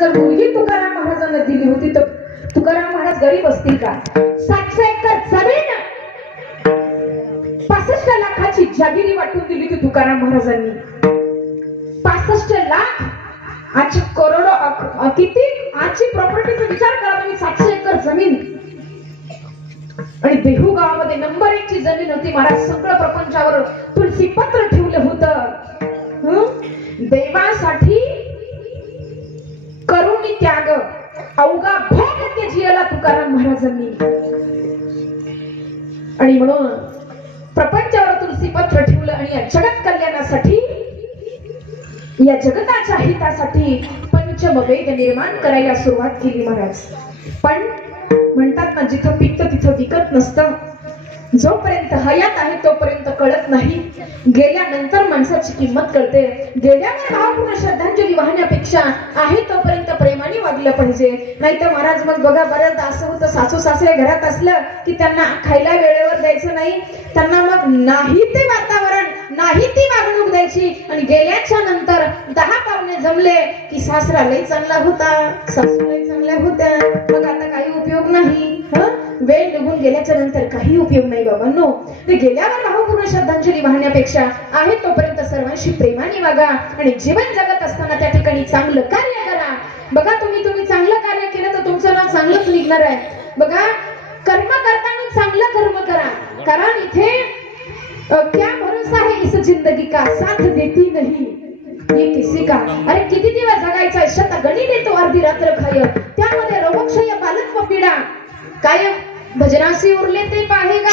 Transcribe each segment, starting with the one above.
जर मुलगी तुकाराम महाराजांना दिली होती तर तुकाराम महाराज गरीब असतील का? 700 एकर जमीन 65 लाखाची जागिरी वाटून दिली होती तुकाराम महाराजांनी. 65 लाख आजची करोडो किती आजची प्रॉपर्टीचा विचार करा तुम्ही. 700 एकर जमीन आणि देहू गावामध्ये नंबर 1 ची जमीन होती. महाराज सगळं प्रपंचावर तुलसी पत्र ठेवलं होतं. देवासाठी करुणी त्याग अवघा भोग त्याजीला तुकाराम महाराजांनी. आणि म्हणून प्रपंचावर तुलसी पत्र ठेवलं आणि या जगत कल्याणासाठी या जगताच्या हितासाठी पंचमवेद निर्माण करायला सुरुवात केली महाराज. पण म्हणतात ना जिथं पिकतं तिथं विकत नसतं. जोपर्यंत हयात आहे तोपर्यंत कळत नाही. गेल्यानंतर माणसाची किंमत कळते. गेल्यावर भावपूर्ण श्रद्धांजली वाहण्यापेक्षा आहे तोपर्यंत प्रेमाने वागलं पाहिजे. नाही तर महाराज मग बघा बऱ्याचदा असं होतं सासू सासरे घरात असलं की त्यांना खायला वेळेवर द्यायचं नाही. त्यांना मग नाही ते वातावरण नाही ती वागणूक द्यायची. आणि गेल्याच्या नंतर 10 पाहुणे जमले की सासरा लई चांगला होता सासू लई चांगल्या होत्या. मग आता काही उपयोग नाही. वेळ निघून गेल्याच्या नंतर काही उपयोग नाही बाबांनो. ते गेल्यावर भावपूर्ण श्रद्धांजली वाहण्यापेक्षा आहे तोपर्यंत सर्वांशी प्रेमाने वागा आणि जीवन जगत असताना त्या ठिकाणी चांगलं कार्य करा. बघा तुम्ही चांगलं कार्य केलं तर तुमचं नाव चांगलंच निघणार आहे. बघा कर्म करताना चांगलं कर्म करा. कारण इथे क्या भरोसा है इस जिंदगी का साथ देती नहीं ये किसी का. अरे किती दिवस जगायचा शत गणी देतो अर्धी रात्र खाय त्यामध्ये रोगक्षय बालत्व पीडा काय भजनासी उरले ते पाहेगा.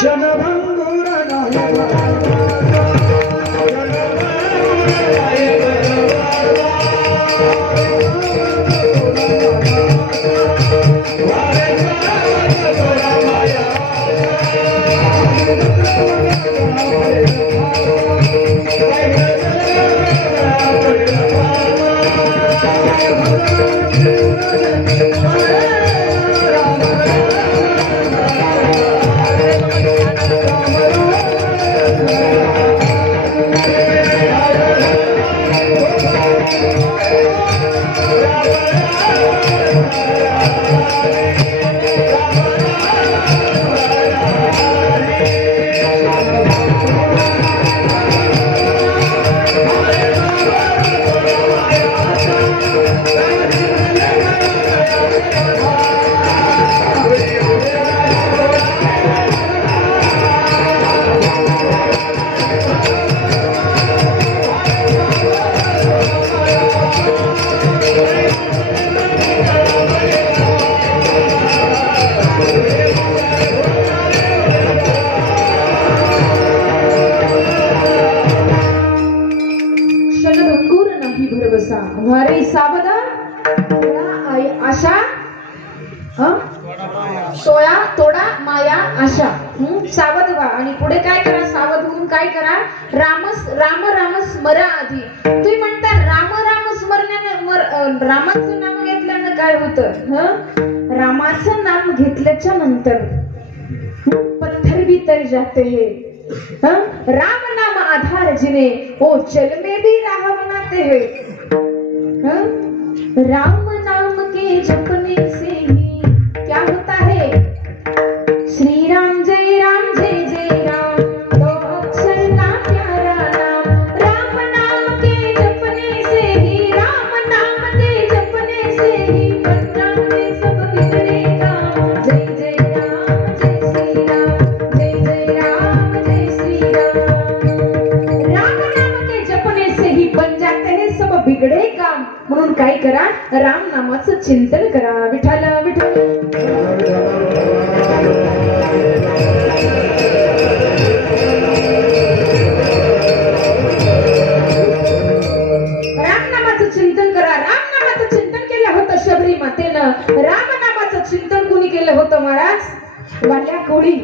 हमारे सावधान आशा सोया तोडा माया आशा. सावध व्हा आणि पुढे काय करा. सावध होऊन काय करा. राम स्मरा आधी. तुम्ही म्हणता राम स्मरण्याने रामाचं नाम घेतल्यानं काय होतं. रामाचं नाम घेतल्याच्या नंतर पत्थर भी तर जाते हैं. राम नाम आधार जिने ओ जल में भी राह बनाते हैं. राम नाम के जपने से ही क्या होता है. श्री राम जय राम दो अक्षर का प्यारा नाम. राम नाम के जपने से ही राम नाम के जपने से ही बन में सब बिगड़ेगा. जय जय राम जय श्री राम जय जय राम जय श्री राम. राम नाम के जपने से ही बन जाते हैं सब बिगड़े काम. म्हणून काय करा. राम नामाचं चिंतन करा. विठ्ठल विठ्ठल राम नामाचं चिंतन करा. राम नामाचं चिंतन केलं होतं शबरी मातेनं. राम नामाचं चिंतन कोणी केलं होतं महाराज. वाल्या कोळी.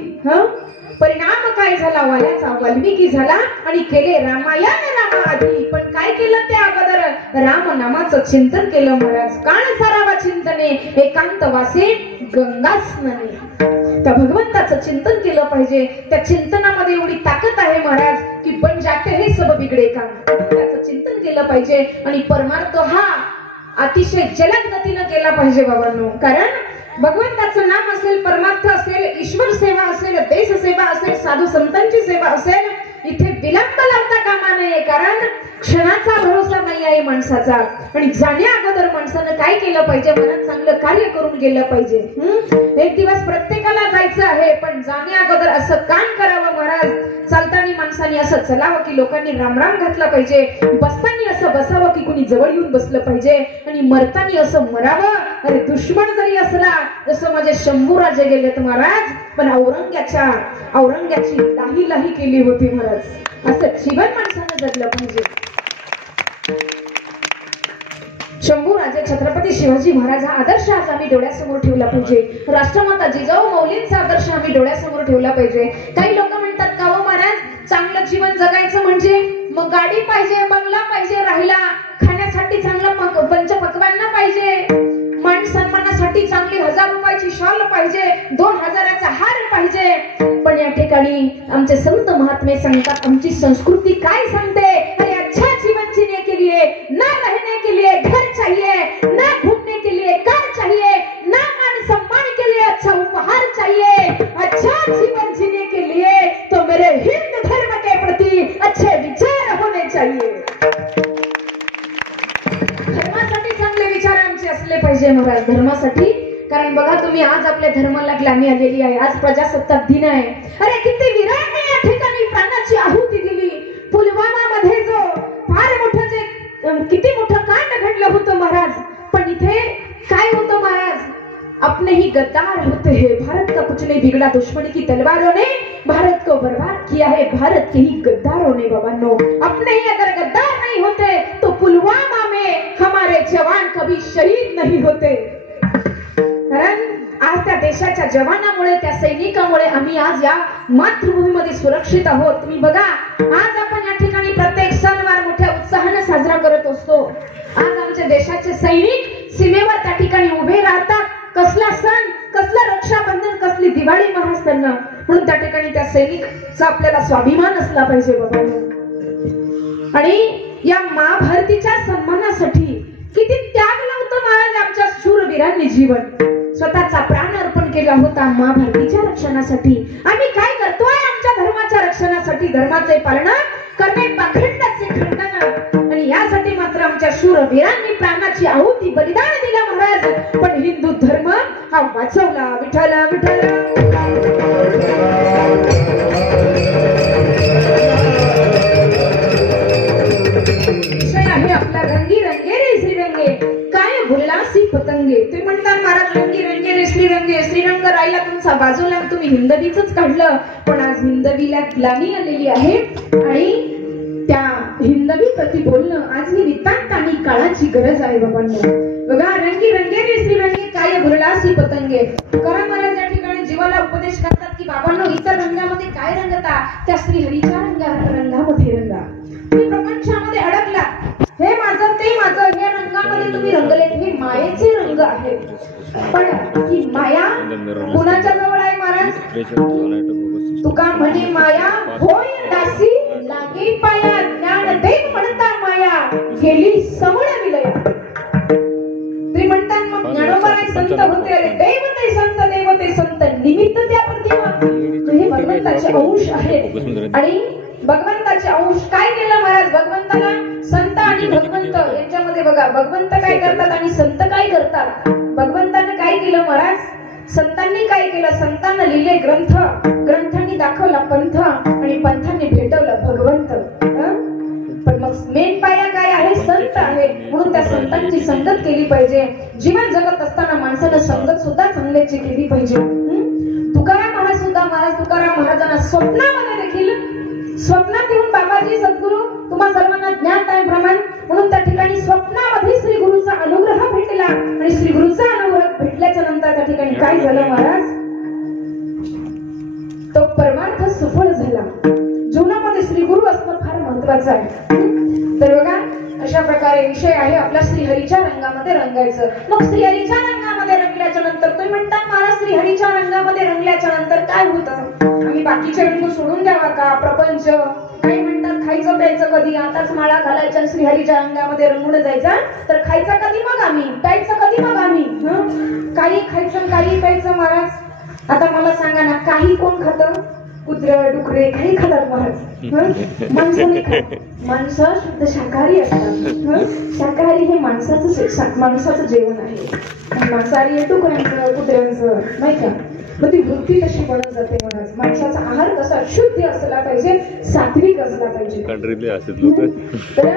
परिणाम काय झाला. वाल्याचा वाल्मिकी झाला आणि केले रामायण रामाआधी. पण काय केलं त्या अगोदर राम नामाचं चिंतन केलं महाराज. कान सारावा चिंतने एकांत वासे गंगा स्नाने. त्या भगवंताचं चिंतन केलं पाहिजे. त्या चिंतनामध्ये एवढी ताकद आहे महाराज की बन जाते हे सब बिगडे काम. त्याचं चिंतन केलं पाहिजे आणि परमार्थ हा अतिशय जलद गतीनं केला पाहिजे बाबांनो. कारण भगवंताचं नाम असेल, परमार्थ असेल, ईश्वर सेवा असेल, देश सेवा असेल, साधू संतांची सेवा असेल, इथे विलंब लावता कामा नये. कारण क्षणाचा भरोसा नाही आहे माणसाचा. आणि जाण्या अगोदर माणसानं काय केलं पाहिजे, मनात चांगलं कार्य करून गेलं पाहिजे. एक दिवस प्रत्येकाला जायचं आहे, पण जाण्या अगोदर असं काम करावं महाराज. चालताना माणसाने असं चलावं की लोकांनी रामराम घातला पाहिजे, बसताना असं बसावं की कुणी जवळ येऊन बसलं पाहिजे, आणि मरताना असं मरावं. अरे दुश्मन जरी असला, जसं माझे शंभूराजे गेलेत महाराज, पण औरंग्याची लाही लाही केली होती महाराज. असं जीवन माणसानं जगलं पाहिजे. शंभूराजे छत्रपती शिवाजी महाराज हा आदर्श आज आम्ही डोळ्यासमोर ठेवला पाहिजे. राष्ट्रमाता जिजाऊ माऊलींचा आदर्श आम्ही डोळ्यासमोर ठेवला पाहिजे. काही लोक म्हणतात का हो महाराज, चांगलं जीवन जगायचं म्हणजे मग गाडी पाहिजे, बंगला पाहिजे, राहिला खाण्यासाठी चांगलं पंचपक्वान्न पाहिजे, मान सन्मानासाठी चांगली 1000 रुपयाची शॉल पाहिजे, 2000चा हार पाहिजे. पण या ठिकाणी आमचे संत महात्मे सांगतात, आमची संस्कृती काय सांगते, अरे अच्छा जीवन जीने के लिए ना रहने के लिए घर चाहिए, ना घूमने के लिए कार चाहिए, ना मान सम्मान के लिए अच्छा उपहार चाहिए, अच्छा जीवन जीने के लिए तो मेरे हिंदू धर्म के प्रति अच्छे विचार होने चाहिए. धर्मासाठी चांगले विचार आमचे असले पाहिजे महाराज, धर्मासाठी. कारण बघा तुम्ही, आज आपल्या धर्माला ग्लानी आलेली आहे. आज प्रजासत्ताक दिन आहे. अरे किती वीरांनी या ठिकाणी प्राणाची आहुती दिली. पुलवामा मध्ये जो फार मोठं जे किती मोठं कांड घडलं होतं महाराज, पण इथे काय होतं महाराज, अपने ही गद्दार होते हैं. भारत का कुछ नहीं बिगड़ा, दुश्मन की तलवारों ने भारत को बर्बाद किया है. भारत के ही गद्दारों ने बाबांनो, अपने ही अगर गद्दार नहीं होते तो पुलवामा में हमारे जवान कभी शहीद नहीं होते. कारण आज त्या देशाच्या जवानामुळे, त्या सैनिकामुळे आम्ही आज या मातृभूमीमध्ये सुरक्षित आहोत. तुम्ही बघा, आज आपण या ठिकाणी प्रत्येक सणवार मोठ्या उत्साहाने साजरा करत असतो. आज आमच्या देशाचे सैनिक सीमेवर त्या ठिकाणी उभे राहतात. कसला सण, कसला रक्षाबंधन, कसली दिवाळी महाराज त्यांना. म्हणून त्या ठिकाणी त्या सैनिकचा आपल्याला स्वाभिमान असला पाहिजे बाबांनो. आणि या महाभारतीच्या सन्मानासाठी किती त्याग लावतो महाराज आमच्या शूरवीरांनी. जीवन स्वतःचा प्राण अर्पण केला होता महाभारतीच्या रक्षणासाठी. आम्ही काय करतोय आमच्या धर्माच्या रक्षणासाठी, धर्माचे पालन करणे, पाखंडाचे खंडन. आणि यासाठी मात्र आमच्या शूरवीरांनी प्राणाची आहुती, बलिदान दिलं महाराज. पण हिंदू धर्म हा वाचवला. विठ्ठल विठ्ठल. विषय आहे आपला रंगी रंगेरे श्रीरंगे, काय भुललासी पतंगे. तुम्ही म्हणता महाराज रंगी रंगेरे श्रीरंगे, श्रीरंग राहिला तुमचा बाजूला, तुम्ही हिंदवीच काढलं. पण आज हिंदवीला ग्लानी आलेली आहे. आणि त्या हिंदवी प्रति बोलणं आज ही नितांत आणि काळाची गरज आहे बाबांनो. बघा, रंगी रंगेरे श्रीरंगे काय भुललासी पतंगे. तुकाराम महाराज या ठिकाणी जीवाला उपदेश करतात की बाबांनो, इतर रंगामध्ये काय रंगता, त्या श्रीहरीच्या रंगामध्ये रंगा. तुम्ही प्रपंचामध्ये अडकला, हे माझं ते माझं, या रंगामध्ये तुम्ही रंगले. हे मायेचे रंग आहेत. पण ही माया कुणाच्या जवळ आहे महाराज? तुका म्हणे माया होय दासी, लागे पाया, ज्ञान देव म्हणता माया गेली समोर विलया. तुम्ही म्हणतात मग ज्ञानोबा संत होते, अरे देव ते संत निमित्त त्या प्रतिमा. हे भगवंताचे अंश आहेत. आणि भगवंताचे अंश काय केलं महाराज, भगवंताला संत आणि भगवंत यांच्यामध्ये बघा, भगवंत काय करतात आणि संत काय करतात. भगवंताने काय केलं महाराज, संतांनी काय केलं, संतांना लिहिले ग्रंथ, ग्रंथांनी दाखवला पंथ, आणि पंथांनी भेटवलं भगवंत. पण मग मेन पाया काय आहे, संत आहे. म्हणून त्या संतांची संगत केली पाहिजे. जीवन जगत असताना माणसानं संगत सुद्धा चांगल्याची केली पाहिजे. तुकाराम महाराज सुद्धा, महाराज तुकाराम महाराजांना स्वप्नामध्ये देखील, स्वप्नात येऊन बाबाजी सद्गुरू तुम्हा सर्वांना ज्ञात आहे प्रमाण, म्हणून त्या ठिकाणी स्वप्नामध्ये श्री गुरुचा अनुग्रह भेटला. आणि श्री गुरुचा अनुग्रह भेटल्याच्या नंतर त्या ठिकाणी काय झालं महाराज, तो परमार्थ सफळ झाला. जीवनामध्ये श्री गुरु असणं फार महत्वाचं आहे. तर बघा, अशा प्रकारे विषय आहे आपला श्रीहरीच्या रंगामध्ये रंगायचं. मग श्रीहरीच्या रंगामध्ये रंगल्याच्या नंतर तुम्ही म्हणता महाराज श्रीहरीच्या रंगामध्ये रंगल्याच्या नंतर काय होतं, आम्ही बाकीचे रंग सोडून द्यावा का, प्रपंच. काही म्हणतात खायचं प्यायचं कधी, आताच माळा घालायच्या श्रीहरीच्या रंगामध्ये रंगून जायचा, तर खायचा कधी मग आम्ही, प्यायचं कधी मग आम्ही? काही खायचं काही प्यायचं महाराज. आता मला सांगा ना, काही कोण खातं? कुत्र डुकरे काही खातात महाराज. माणसं नाही खात. माणसं शुद्ध शाकाहारी असतात. शाकाहारी हे माणसाचं जेवण आहे. मांसाहारी डुकऱ्यांचं कुत्र्यांचं नाही का. मग ती वृत्ती कशी बनत जाते महाराज. माणसाचा आहार कसा शुद्ध असला पाहिजे, सात्विक असला पाहिजे. तर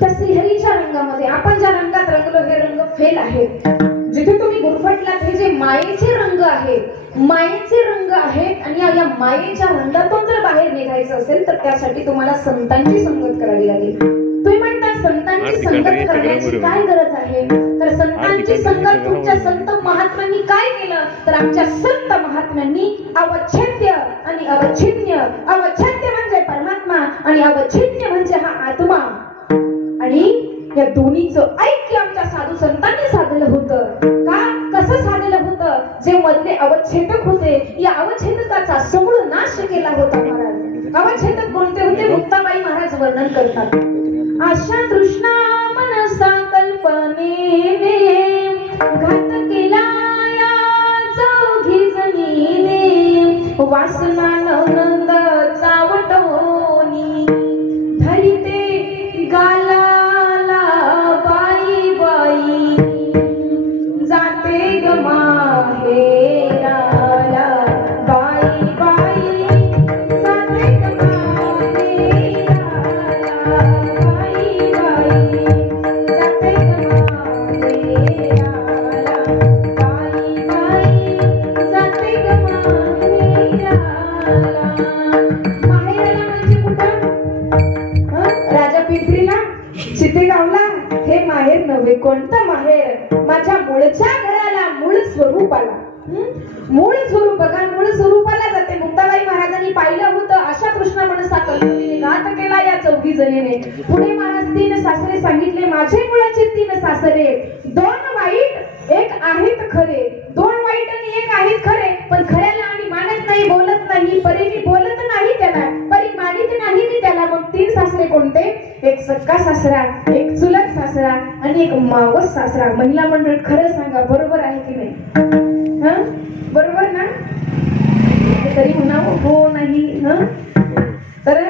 त्या श्रीहरीच्या रंगामध्ये आपण ज्या रंगात रंगलो हे रंग फेल आहेत. जिथे तुम्ही गुरफटलात हे जे मायेचे रंग आहेत, मायेचे रंग आहेत. आणि या मायेच्या रंगातून जर बाहेर निघायचं असेल तर त्यासाठी तुम्हाला संतांची संगत करावी लागेल. तुम्ही म्हणता संतांची संगत करण्याची काय गरज आहे? तर संतांची संगत तुमच्या संत महात्म्यांनी काय केलं? तर आमच्या संत महात्म्यांनी अवच्छेद्य आणि अवच्छिन्न, अवच्छेद्य म्हणजे परमात्मा आणि अवच्छिन्न म्हणजे हा आत्मा, आणि या दोन्हीचं ऐक्य आमच्या साधू संतांनी साधलं होतं. का? कसं साधलं होतं? जे मधले अवच्छेदक होते, या अवच्छेदकाचा समूळ नाश केला होता महाराज. अवच्छेदक कोणते होते? मुक्ताबाई महाराज वर्णन करतात. अशा तृष्णा मनसा कल्पनेने घात केला या चौघी जणीने, वासना नंद चावटोनी धरिते गाला कोणतं माहेर? माझ्या मूळच्या घराला, मूळ स्वरूपाला. मूळ स्वरूप बघा, मूळ स्वरूपाला जाते. मुक्ताबाई महाराजांनी पाहिलं होतं. अशा कृष्ण मनसा कल्पनेने घात केला या चौघी जणीने. पुढे महाराज 3 सासरे सांगितले. माझे मुळाचे 3 सासरे, 2 वाईट 1 आहेत खरे. 2 वाईट आणि 1 आहेत खरे. पण खऱ्याला आम्ही मानत नाही, बोलत नाही. परी मी बोलत नाही त्याला, परी मानित नाही मी त्याला. मग 3 सासरे कोणते? 1 सक्का सासरा, 1 चुलत सासरा आणि 1 मावस सासरा. महिला मंडळ खरं सांगा, बरोबर आहे की नाही? बरोबर ना? तरी म्हणा हो नाही. तर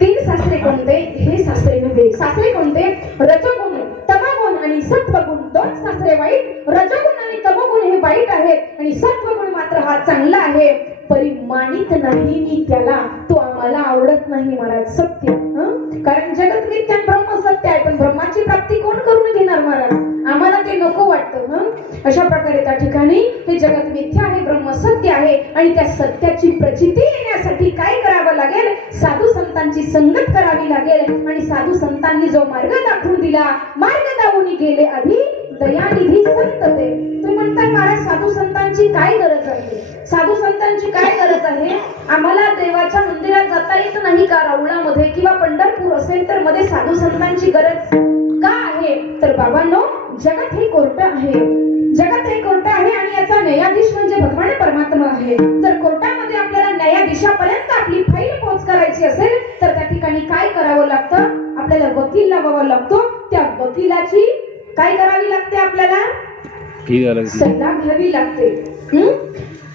3 सासरे कोणते? हे सासरे नव्हे. सासरे कोणते? रजोगुण, तमोगुण आणि सत्वगुण. 2 सासरे वाईट. रजोगुण आणि तमोगुण हे वाईट आहेत आणि सत्वगुण मात्र हा चांगला आहे. परिमाणित नाही मी त्याला, तो आम्हाला आवडत नाही महाराज. सत्य. कारण जगत मिथ्या ब्रह्म सत्य आहे, पण ब्रह्माची प्राप्ती कोण करून घेणार महाराज? आम्हाला ते नको वाटतं. अशा प्रकारे त्या ठिकाणी हे जगत मिथ्या आहे, ब्रह्म सत्य आहे. आणि त्या सत्याची प्रचिती येण्यासाठी काय करावं लागेल? साधू संतांची संगत करावी लागेल. आणि साधू संतांनी जो मार्ग दाखवून दिला, मार्ग दावून गेले आधी दयानिधी संत ते. तुम्ही म्हणता महाराज साधू संतांची काय गरज आहे? साधू संतांची काय गरज आहे? आम्हाला देवाच्या मंदिरात जाता येत नाही का? राऊळामध्ये किंवा पंढरपूर असेल तर मध्ये साधू संतांची गरज का आहे? तर बाबांनो, जगत हे कोर्ट आहे. जगत हे कोर्ट आहे आणि याचा न्यायाधीश म्हणजे भगवान परमात्मा आहे. जर कोर्टामध्ये आपल्याला न्यायाधीशापर्यंत आपली फाईल पोच करायची असेल तर त्या ठिकाणी काय करावं लागतं? आपल्याला वकील लावावा लागतो. त्या वकिलाची काय करावी लागते? आपल्याला सल्ला घ्यावी लागते.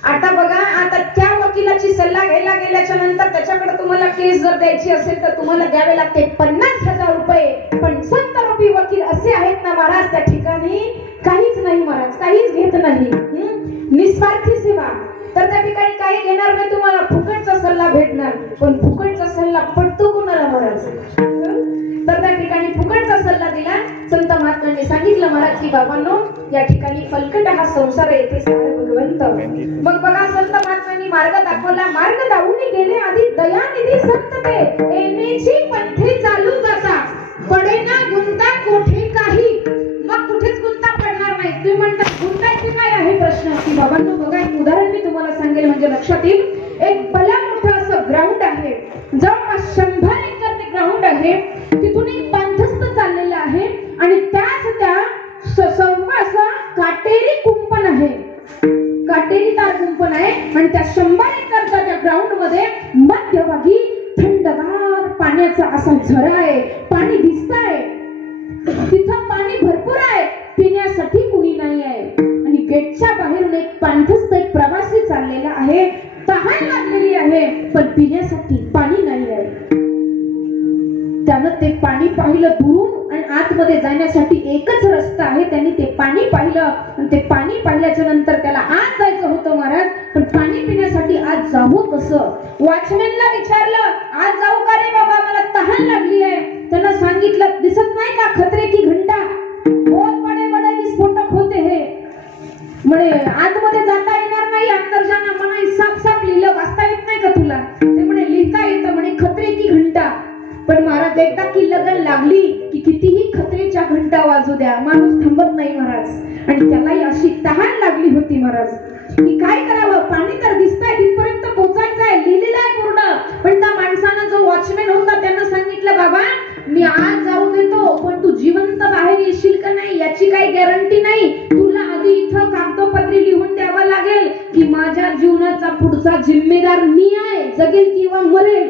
आता बघा, आता त्या वकिलाची सल्ला घ्यायला गेल्याच्या नंतर त्याच्याकडे तुम्हाला केस जर द्यायची असेल तर तुम्हाला द्यावे लागते 50,000 रुपये. पण संतरूपी वकील असे आहेत ना महाराज, त्या ठिकाणी काहीच नाही महाराज, काहीच घेत नाही. निस्वार्थी सेवा. तर त्या ठिकाणी काही घेणार नाही तुम्हाला, फुकटचा सल्ला भेटणार. पण फुकटचा सल्ला पटतो कुणाला महाराज? तर त्या ठिकाणी फुकटचा सल्ला दिला. संत महात्म्यांनी सांगितलं महाराज की बाबांनो, या ठिकाणी फलकट हा संसार येथे सारे भगवंत. मग बघा, संत महात्म्यांनी मार्ग दाखवला. मार्ग दावून गेले आधी दयानिधी संत ते. येण्याची पंथे चालू जाता, पडेना गुंता कोठे काही. मग कुठेच गुंता पडणार नाही. तुम्ही म्हणता गुंताची काय आहे प्रश्न? की बाबांनो बघा, एक उदाहरण मी तुम्हाला सांगेल म्हणजे लक्षात येईल. एक भला मोठं असं ग्राउंड आहे, जवळपास 100 एकर ते ग्राउंड आहे. तिथून एक पांथस्त चाललेलं आहे आणि त्याच त्या काटेरी कुंपण आहे, काटेरी तार कुंपण आहे. आणि त्या 100 एकरच्या त्या ग्राउंड मध्ये मध्यभागी थंडगार पाण्याचा असा झरा आहे. पाणी दिसत आहे. तिथं पाणी भरपूर आहे, पिण्यासाठी कुणी नाही आहे. आणि गेटच्या बाहेरून एक पांढरस्त एक प्रवासी चाललेला आहे. तहान लागलेली आहे, पण पिण्यासाठी पाणी नाही आहे. त्यानं ते पाणी पाहिलं दुरून आणि आतमध्ये जाण्यासाठी एकच रस्ता आहे. त्यांनी ते पाणी पाहिलं आणि ते पाणी पाहिल्याच्या नंतर त्याला आत जायचं होतं महाराज, पण पाणी पिण्यासाठी आत जावं कसं? वॉचमॅनला विचारलं, आज जाऊ का रे बाबा, मला तहान लागली आहे. त्यांना सांगितलं, दिसत नाही का खतरे की घंटा, बहुत बडे बडे विस्फोटक होते हे, म्हणे आतमध्ये जाता येणार नाही, अंदर जाणं म्हणे साफ साफ लिहिलं, वाचता येत नाही का तुला? ते म्हणे लिहिता येतं म्हणे खतरे की घंटा. पण महाराज एकदा की लगन लागली की कितीही खतरेच्या घंटा वाजू द्या, माणूस थांबत नाही महाराज. आणि त्यालाही अशी तहान लागली होती महाराज की काय करावं, पाणी तर दिसतंय, तिथपर्यंत पोहोचायचं आहे, लिहिलेलं आहे पूर्ण. पण त्या माणसानं जो वॉचमॅन होता त्यानं सांगितलं, बाबा मी आज जाऊ देतो, पण तू जिवंत बाहेर येशील का नाही याची काही गॅरंटी नाही. तुला आधी इथं कागदोपत्री लिहून द्यावं लागेल की माझ्या जीवनाचा पुढचा जिम्मेदार मी आहे, जगेल किंवा मरेल,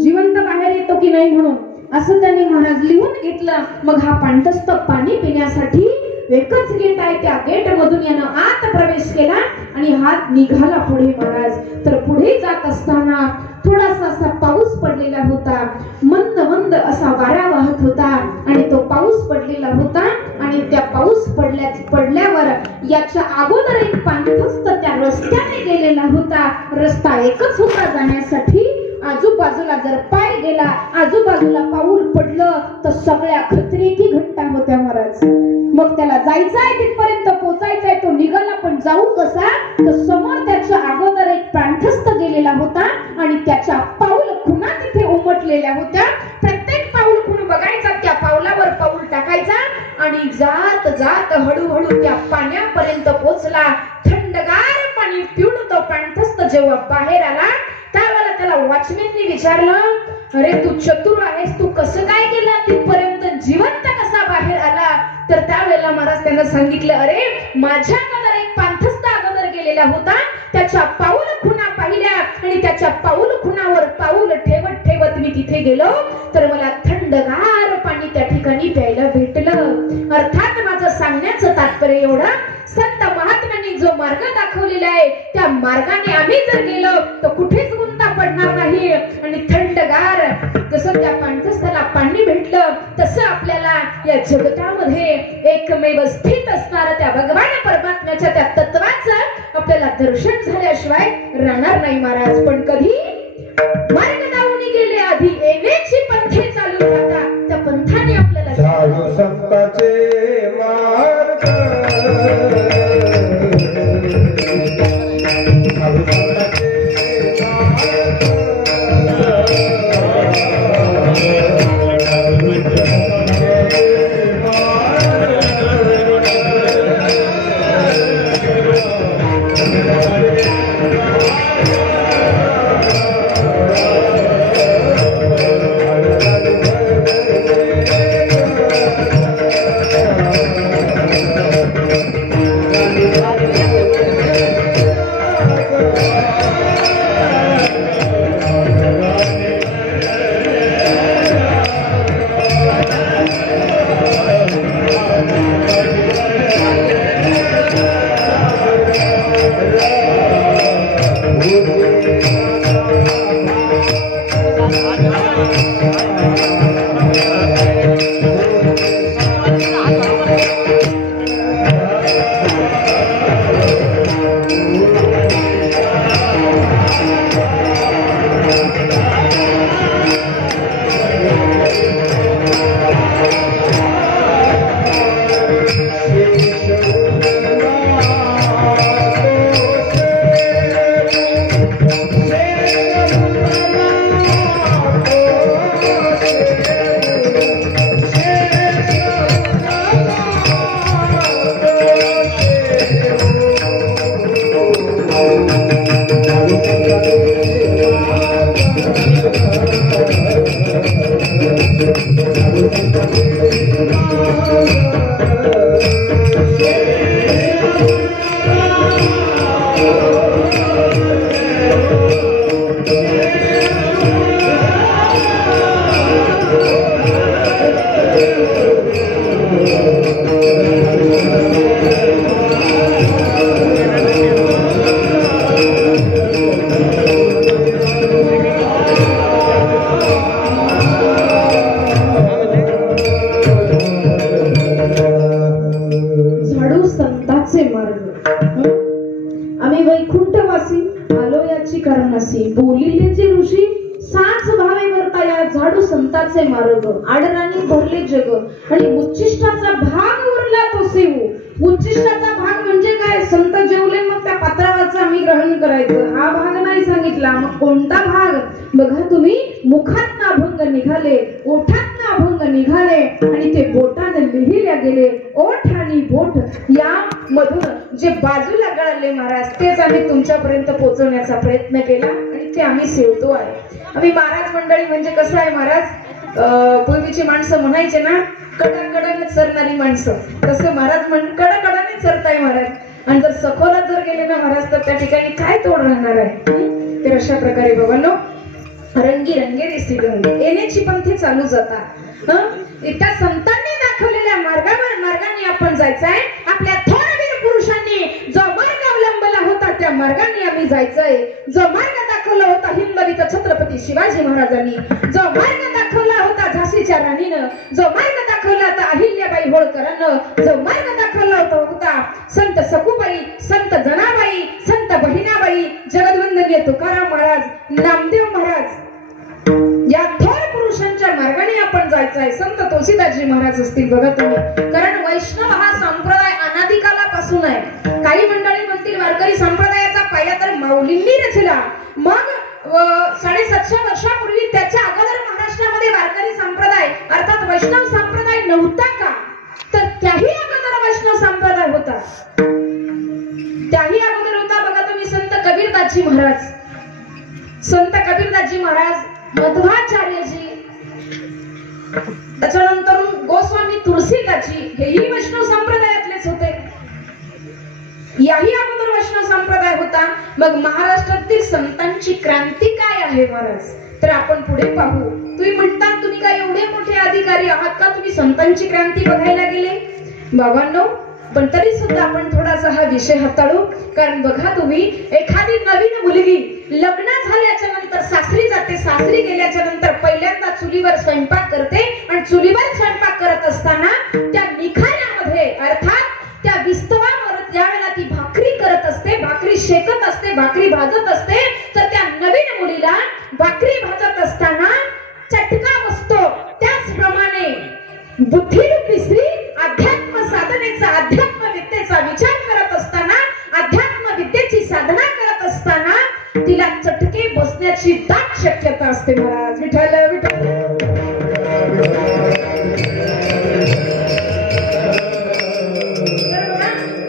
जिवंत बाहेर येतो की नाही म्हणून. असं त्यांनी महाराज लिहून घेतलं. मग हा पांढरस्त पाणी पिण्यासाठी एकच गेट आहे, त्या गेट मधून यानं आत प्रवेश केला आणि हात निघाला पुढे महाराज. तर पुढे जात असताना थोडासा असा पाऊस पडलेला होता, मंद मंद असा वारा वाहत होता आणि तो पाऊस पडलेला होता. आणि त्या पाऊस पडल्यावर याच्या अगोदर एक पांढरस्त त्या रस्त्याने गेलेला होता. रस्ता एकच होता जाण्यासाठी. आजूबाजूला जर पाय गेला, आजूबाजूला पाऊल पडलं तर सगळ्या खतरे की घंटा होत्या महाराज. मग त्याला जायचंय, तिथपर्यंत पोहोचायचंय, तो निघाला, पण जाऊ कसा? तर समोर त्याच्या अगोदर एक पांढरस्त गेलेला होता आणि त्याच्या पाऊल खुणा तिथे उमटलेल्या होत्या. प्रत्येक पाऊल खुण बघायचा, त्या पावलावर पाऊल टाकायचा आणि जात जात हळूहळू त्या पाण्यापर्यंत पोहोचला. थंडगार पाणी पिऊन तो पांढरस्त जेव्हा बाहेर आला त्यावेळेला त्याला वॉचमॅनने विचारलं, अरे तू चतुर आहेस, तू कसं काय गेला तिथपर्यंत, जिवंत कसा बाहेर आला? तर त्यावेळेला महाराज त्यांना सांगितलं, अरे माझ्या अगोदर एक पांढरस्त अगोदर गेलेला होता, त्याच्या पाऊल खुणा पाहिल्या आणि त्याच्या पाऊल खुणावर पाऊल ठेवत ठेवत मी तिथे गेलो तर मला थंडगार पाणी त्या ठिकाणी प्यायला भेटलं. अर्थात माझं सांगण्याचं तात्पर्य एवढं, संत महात्म्यांनी जो मार्ग दाखवलेला आहे त्या मार्गाने आम्ही जर गेलो तर कुठेच गुंता पडणार नाही. आणि थंडगार जसं त्या पांढरस्थाला पाणी भेटलं तसं आपल्याला या जगतामध्ये एकमेव स्थित असणाऱ्या त्या भगवान परमात्म्याच्या त्या तत्वाचं आपल्याला दर्शन झाल्याशिवाय राहणार नाही महाराज. पण कधी मार्ग दावून गेले आधी एवेची पंथे चालू राहता, त्या पंथाने आपल्याला चालू संताचे मार्ग, चालू संताचे उन्हाचे मार्ग आडराणी भरले जग आणि उच्चिष्टाचा भाग उरला तो सेवू. उच्चिष्टाचा भाग म्हणजे काय? संत जेवले मग त्या पात्रावाचं आम्ही ग्रहण करायचं, हा भाग नाही सांगितला. मग कोणता भाग? बघा तुम्ही, मुखातनं अभंग निघाले, ओठातनं अभंग निघाले आणि ते बोटाने लिहिल्या गेले. ओठ आणि बोट या मधून जे बाजूला गळाले महाराज तेच आम्ही तुमच्यापर्यंत पोहोचवण्याचा प्रयत्न केला आणि ते आम्ही सेवतो आहे. आम्ही महाराज मंडळी म्हणजे कसं आहे महाराज, पूर्वीची माणसं म्हणायचे ना, कडाकडाने चरणारी माणसं, तसं महाराज कडाकडाने चरताय महाराज. आणि जर सखोलात जर गेले ना महाराज तर त्या ठिकाणी काय तोड राहणार आहे. तर अशा प्रकारे बाबांनो, रंगी रंगेरी श्रीगंगे येण्याची पंथी चालू जातात. त्या संतांनी दाखवलेल्या मार्गाने आपण जायचं आहे. आपल्या थोरवीर पुरुषांनी जो मार्ग अवलंबला होता त्या मार्गाने आम्ही जायचंय. जो मार्ग दाखवला होता हिंदवीचा छत्रपती शिवाजी महाराजांनी, जो मार्ग दाखवला होता झाशीच्या राणीनं, जो मार्ग दाखवला होता अहिल्याबाई होळकरांना, जो मार्ग दाखवला होता संत सखूबाई, संत जनाबाई, संत बहिणाबाई, जगद्वंदनीय तुकाराम महाराज, नामदेव महाराज, या थोर पुरुषांच्या मार्गाने आपण जायचं आहे. संत तुळशीदासजी महाराज असतील बघा तुम्ही, कारण वैष्णव हा संप्रदाय अनादिकालापासून आहे. काही मंडळी म्हणतील वारकरी संप्रदायाचा पाया तर माऊलींनी रचला, मग 750 वर्षापूर्वी त्याच्या अगोदर महाराष्ट्रामध्ये वारकरी संप्रदाय अर्थात वैष्णव संप्रदाय नव्हता का? तर त्याही अगोदर वैष्णव संप्रदाय होता. त्याही अगोदर होता बघा तुम्ही संत कबीरदासजी महाराज, संत कबीरदासजी महाराज, मध्वाचार्यजी, त्याच्यानंतर गोस्वामी तुळशीदासजी, हेही वैष्णव संप्रदायातलेच होते. याही अगोदर वैष्णव संप्रदाय होता. मग महाराष्ट्रातील संतांची क्रांती काय आहे महाराज? तर आपण पुढे पाहू. तुम्ही म्हणतात तुम्ही काय एवढे मोठे अधिकारी आहात का, तुम्ही संतांची क्रांती बघायला गेले? बाबांनो, पण तरी सुद्धा आपण थोडासा हा विषय हाताळू. कारण बघा तुम्ही, एखादी नवीन मुलगी लग्न झाल्याच्या नंतर सासरी जाते, सासरी गेल्याच्या नंतर पहिल्यांदा चुलीवर स्वयंपाक करते आणि चुलीवर स्वयंपाक करत असताना त्या निखाऱ्यामध्ये अर्थात त्या विस्तवावर ज्यावेळेला ती भाकरी करत असते, भाकरी शेकत असते, भाकरी भाजत असते, तर त्या नवीन मुलीला भाकरी भाजत असताना चटका बसतो. त्याचप्रमाणे बुद्धिरूपी स्त्री अध्यात्म साधनेचा, अध्यात्म विद्येचा विचार करत असताना, अध्यात्म विद्येची साधना करत असताना तिला चटके बसण्याची दाट शक्यता असते महाराज. विठ्ठल विठ्ठल.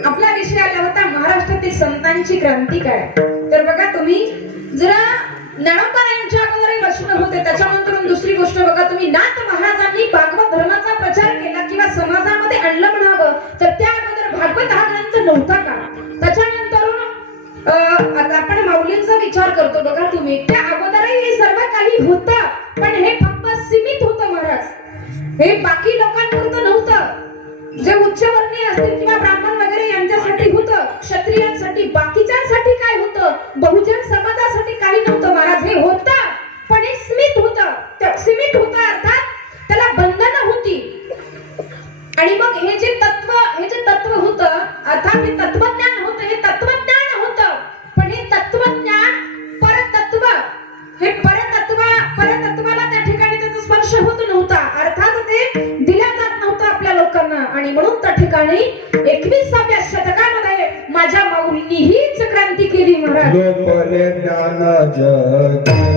आपला विषय आला होता महाराष्ट्रातील संतांची क्रांती काय. तर बघा तुम्ही, जरा ज्ञानोबा अगोदर वैष्णव होते, त्याच्यानंतर दुसरी गोष्ट बघा तुम्ही, नाथ महाराजांनी भागवत धर्माचा प्रचार केला किंवा समाजामध्ये आणलं म्हणावं, तर त्या अगोदर भागवत हा ग्रंथ नव्हता का? त्याच्यानंतर आपण माऊलींचा विचार करतो बघा तुम्ही, त्या अगोदरही हे सर्व काही होतं, पण हे फक्त सीमित होतं महाराज. हे बाकी लोकांपुरतं नव्हतं. जे उच्चवर्णीय असतील किंवा ब्राह्मण वगैरे यांच्यासाठी होतं, क्षत्रियांसाठी, बाकीच्यांसाठी काय होतं, बहुजन समाजासाठी काही नव्हतं महाराज. हे होतं पण हे सीमित होतं. सीमित होतं अर्थात त्याला बंधनं होती. आणि मग हे जे तत्व होतं अर्थात हे तत्वज्ञान होतं, हे तत्वज्ञान होतं. पण हे तत्वज्ञान परतत्व, हे परतत्वाला त्या ठिकाणी त्याचा स्पर्श होत नव्हता, अर्थात ते दिल्या जात नव्हतं आपल्या लोकांना. आणि म्हणून त्या ठिकाणी 21व्या शतकामध्ये माझ्या माऊलींनी हीच क्रांती केली महाराज. लोपले ज्ञान जगी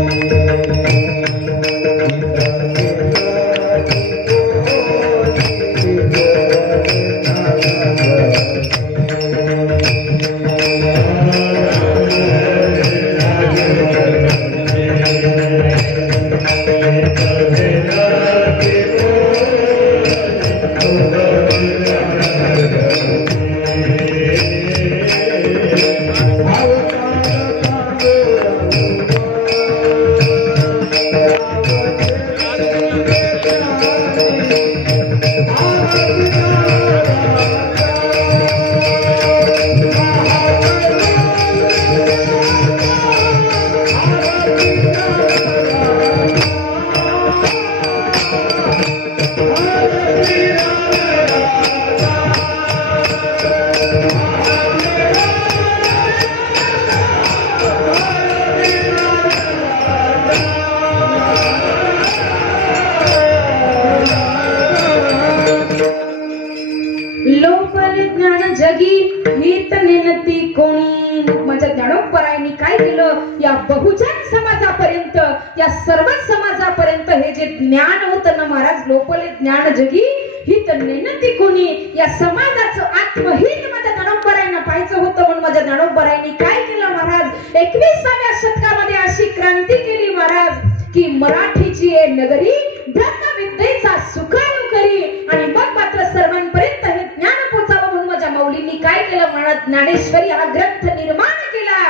बहुजन समाजापर्यंत, या सर्व समाजापर्यंत हे जे ज्ञान होतं ना महाराज, लोपले ज्ञान जगी ही तर नेनती कोणी, या समाजाचं आत्महित माझ्या ज्ञानोबरायांना पाहायचं होतं. म्हणून माझ्या ज्ञानोबरायांनी काय केलं महाराज, 21व्या शतकामध्ये अशी क्रांती केली महाराज की मराठीची हे नगरी ब्रह्मविद्येचा सुखानु करी. आणि मग मात्र सर्वांपर्यंत हे ज्ञान पोचावं म्हणून माझ्या माऊलींनी काय केलं महाराज, ज्ञानेश्वरी हा ग्रंथ निर्माण केला.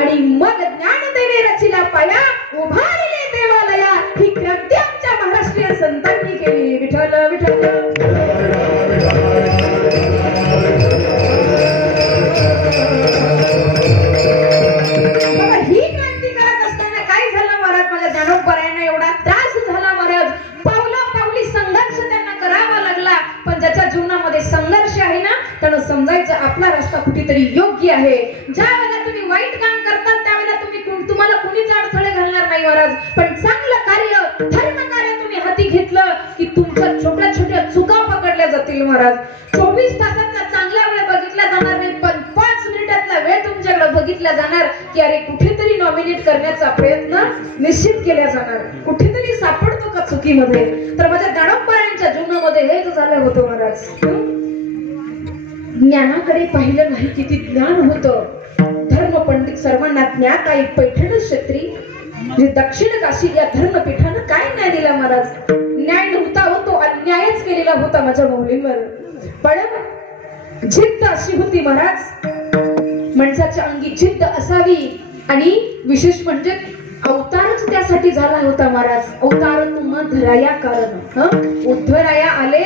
आणि मग ज्ञानदेवे रचिला पाया, उभारले देवालया. ही क्रांती आमच्या महाराष्ट्रीय संतांनी केली. विठ्ठल विठ्ठल. ही क्रांती करत असताना काय झालं महाराज, माझ्या ज्ञानोबरायांना एवढा त्रास झाला महाराज. पावली संघर्ष त्यांना करावा लागला. पण ज्याच्या जीवनामध्ये संघर्ष आहे ना, त्यानं समजायचं आपला रस्ता कुठेतरी योग्य आहे. ज्या वेळेला तुम्ही वाईट काम करतात त्यावेळेला तुम्हाला कुणीच अडथळे घालणार नाही महाराज. पण चांगलं कार्य, धर्म कार्य तुम्ही हाती घेतलं की तुमच्या छोट्या छोट्या चुका पकडल्या जातील महाराज. 24 तासाचा चांगला वेळ बघितला जाणार नाही, पण 5 मिनिटातला वेळ तुमच्याकडे बघितला जाणार की अरे कुठेतरी नॉमिनेट करण्याचा प्रयत्न निश्चित केला जाणार. कुठेतरी सापडतो का चुकीमध्ये. तर माझ्या ज्ञानोबरायांच्या जीवनामध्ये हेच झालं होतं महाराज. ज्ञानाकडे पाहिलं नाही, किती ज्ञान होतं. धर्म पंडित सर्वांना ज्ञात आहे. पैठण क्षेत्री दक्षिण काशी या धर्मपीठानं काय न्याय दिला महाराज, न्याय नव्हता हो, तो अन्यायच केलेला होता माझ्या माऊलींवर. पण जिद्द अशी होती महाराज, माणसाच्या अंगी जिद्द असावी. आणि विशेष म्हणजे अवतारच त्यासाठी झाला होता महाराज. अवतार तुम धराया कारण, उद्धराया आले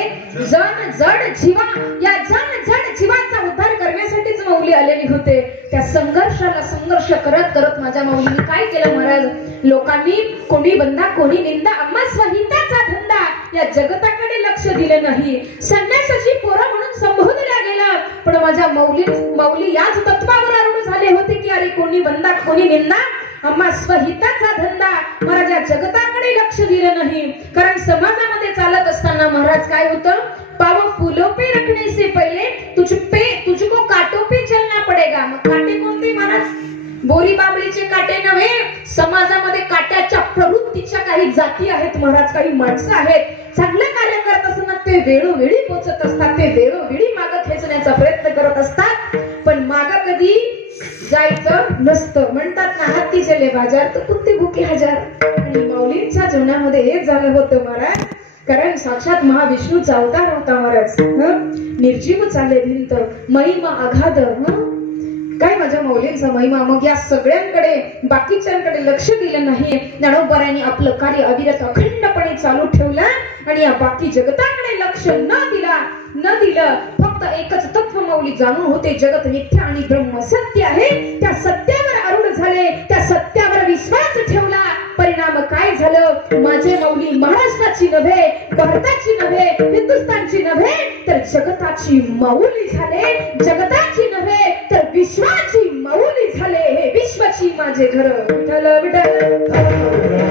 जन जड जीवा. या जन जड जीवाचा उद्धार करण्यासाठीच माऊली आलेली होते. त्या संघर्षाला संघर्ष करत करत माझ्या माऊलींनी काय केलं महाराज, लोकांनी कोणी बंदा कोणी निंदा, आम्हा स्वहिताचा धंदा, या जगताकडे लक्ष दिले नाही. संन्यासाची पोरं म्हणून संबोधल्या गेलं. पण माझ्या माऊली याच तत्वावर आरूढ झाले होते की अरे कोणी बंदा कोणी निंदा, आम्हा स्वहिताचा धंदा. महाराज या जगताकडे लक्ष दिलं नाही. कारण समाजामध्ये चालत असताना महाराज काय होतं, पाव फूलों पे रखने से पहले तुझको कांटों पे चलना पडेगा. मग काटे कोणते महाराज, बोरी बाबळीचे काटे नव्हे. समाजामध्ये काट्याच्या प्रवृत्तीच्या काही जाती आहेत महाराज, काही माणसं आहेत. चांगलं कार्य करत असताना ते वेळोवेळी पोचत असतात, ते वेळोवेळी मागं खेचण्याचा प्रयत्न करत असतात. पण मागं कधी जायचं नसतं. म्हणतात ना, हाती चले बाजार तर कुत्ते भुके हजार. आणि माऊलींच्या जीवनामध्ये हेच झालं होतं महाराज. कारण साक्षात महाविष्णूचा अवतार होता महाराज. निर्जीव चालले भिंत, महिमा अगाध. काय माझ्या माऊलींचा महिमा. मग या सगळ्यांकडे बाकीच्यांकडे लक्ष दिलं नाही. ज्ञानोबरायांनी आपलं कार्य अविरत अखंडपणे चालू ठेवलं. आणि या बाकी जगताकडे लक्ष न दिलं. फक्त एकच तत्व माऊली जाणून होते, जगत मिथ्या आणि ब्रह्म सत्य आहे. त्या सत्यावर आरूढ झाले, त्या सत्यावर विश्वास ठेवला. परिणाम काय झालं, माझे माऊली महाराष्ट्राची नव्हे, भारताची नव्हे, हिंदुस्थानची नव्हे, तर जगताची माऊली झाले. जगताची नव्हे तर विश्वाची माऊली झाले. हे विश्वाची माझे घर. विठ्ठल विठ्ठल.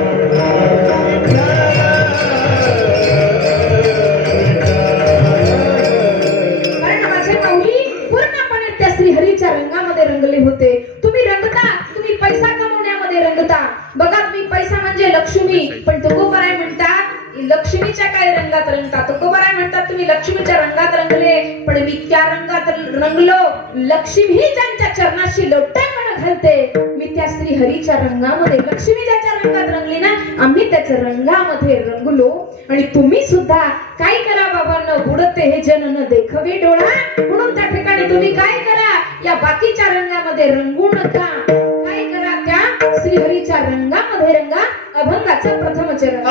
श्रीहरीच्या रंगामध्ये रंगले होते. तुम्ही रंगता, तुम्ही पैसा कमवण्यामध्ये रंगता. बघा तुम्ही पैसा म्हणजे लक्ष्मी, पण तुकोबाराय म्हणतात लक्ष्मीच्या काय रंगात रंगतात. तुकोबाराय म्हणतात तुम्ही लक्ष्मीच्या रंगात रंगले, पण मी त्या रंगात रंगलो. लक्ष्मी ज्यांच्या चरणाशी लोटांगण घालते, मी त्या श्रीहरीच्या रंगामध्ये, लक्ष्मी ज्याच्या रंगात रंगली ना, आम्ही त्याच्या रंगामध्ये रंगलो. आणि तुम्ही सुद्धा काय करा बाबांना, बुडते हे जन न देखवे डोळा. म्हणून त्या ठिकाणी तुम्ही काय करा, या बाकीच्या रंगामध्ये रंगू नका. काय करा, त्या श्रीहरीच्या रंगामध्ये रंगा. अभंगाचा प्रथम चरण.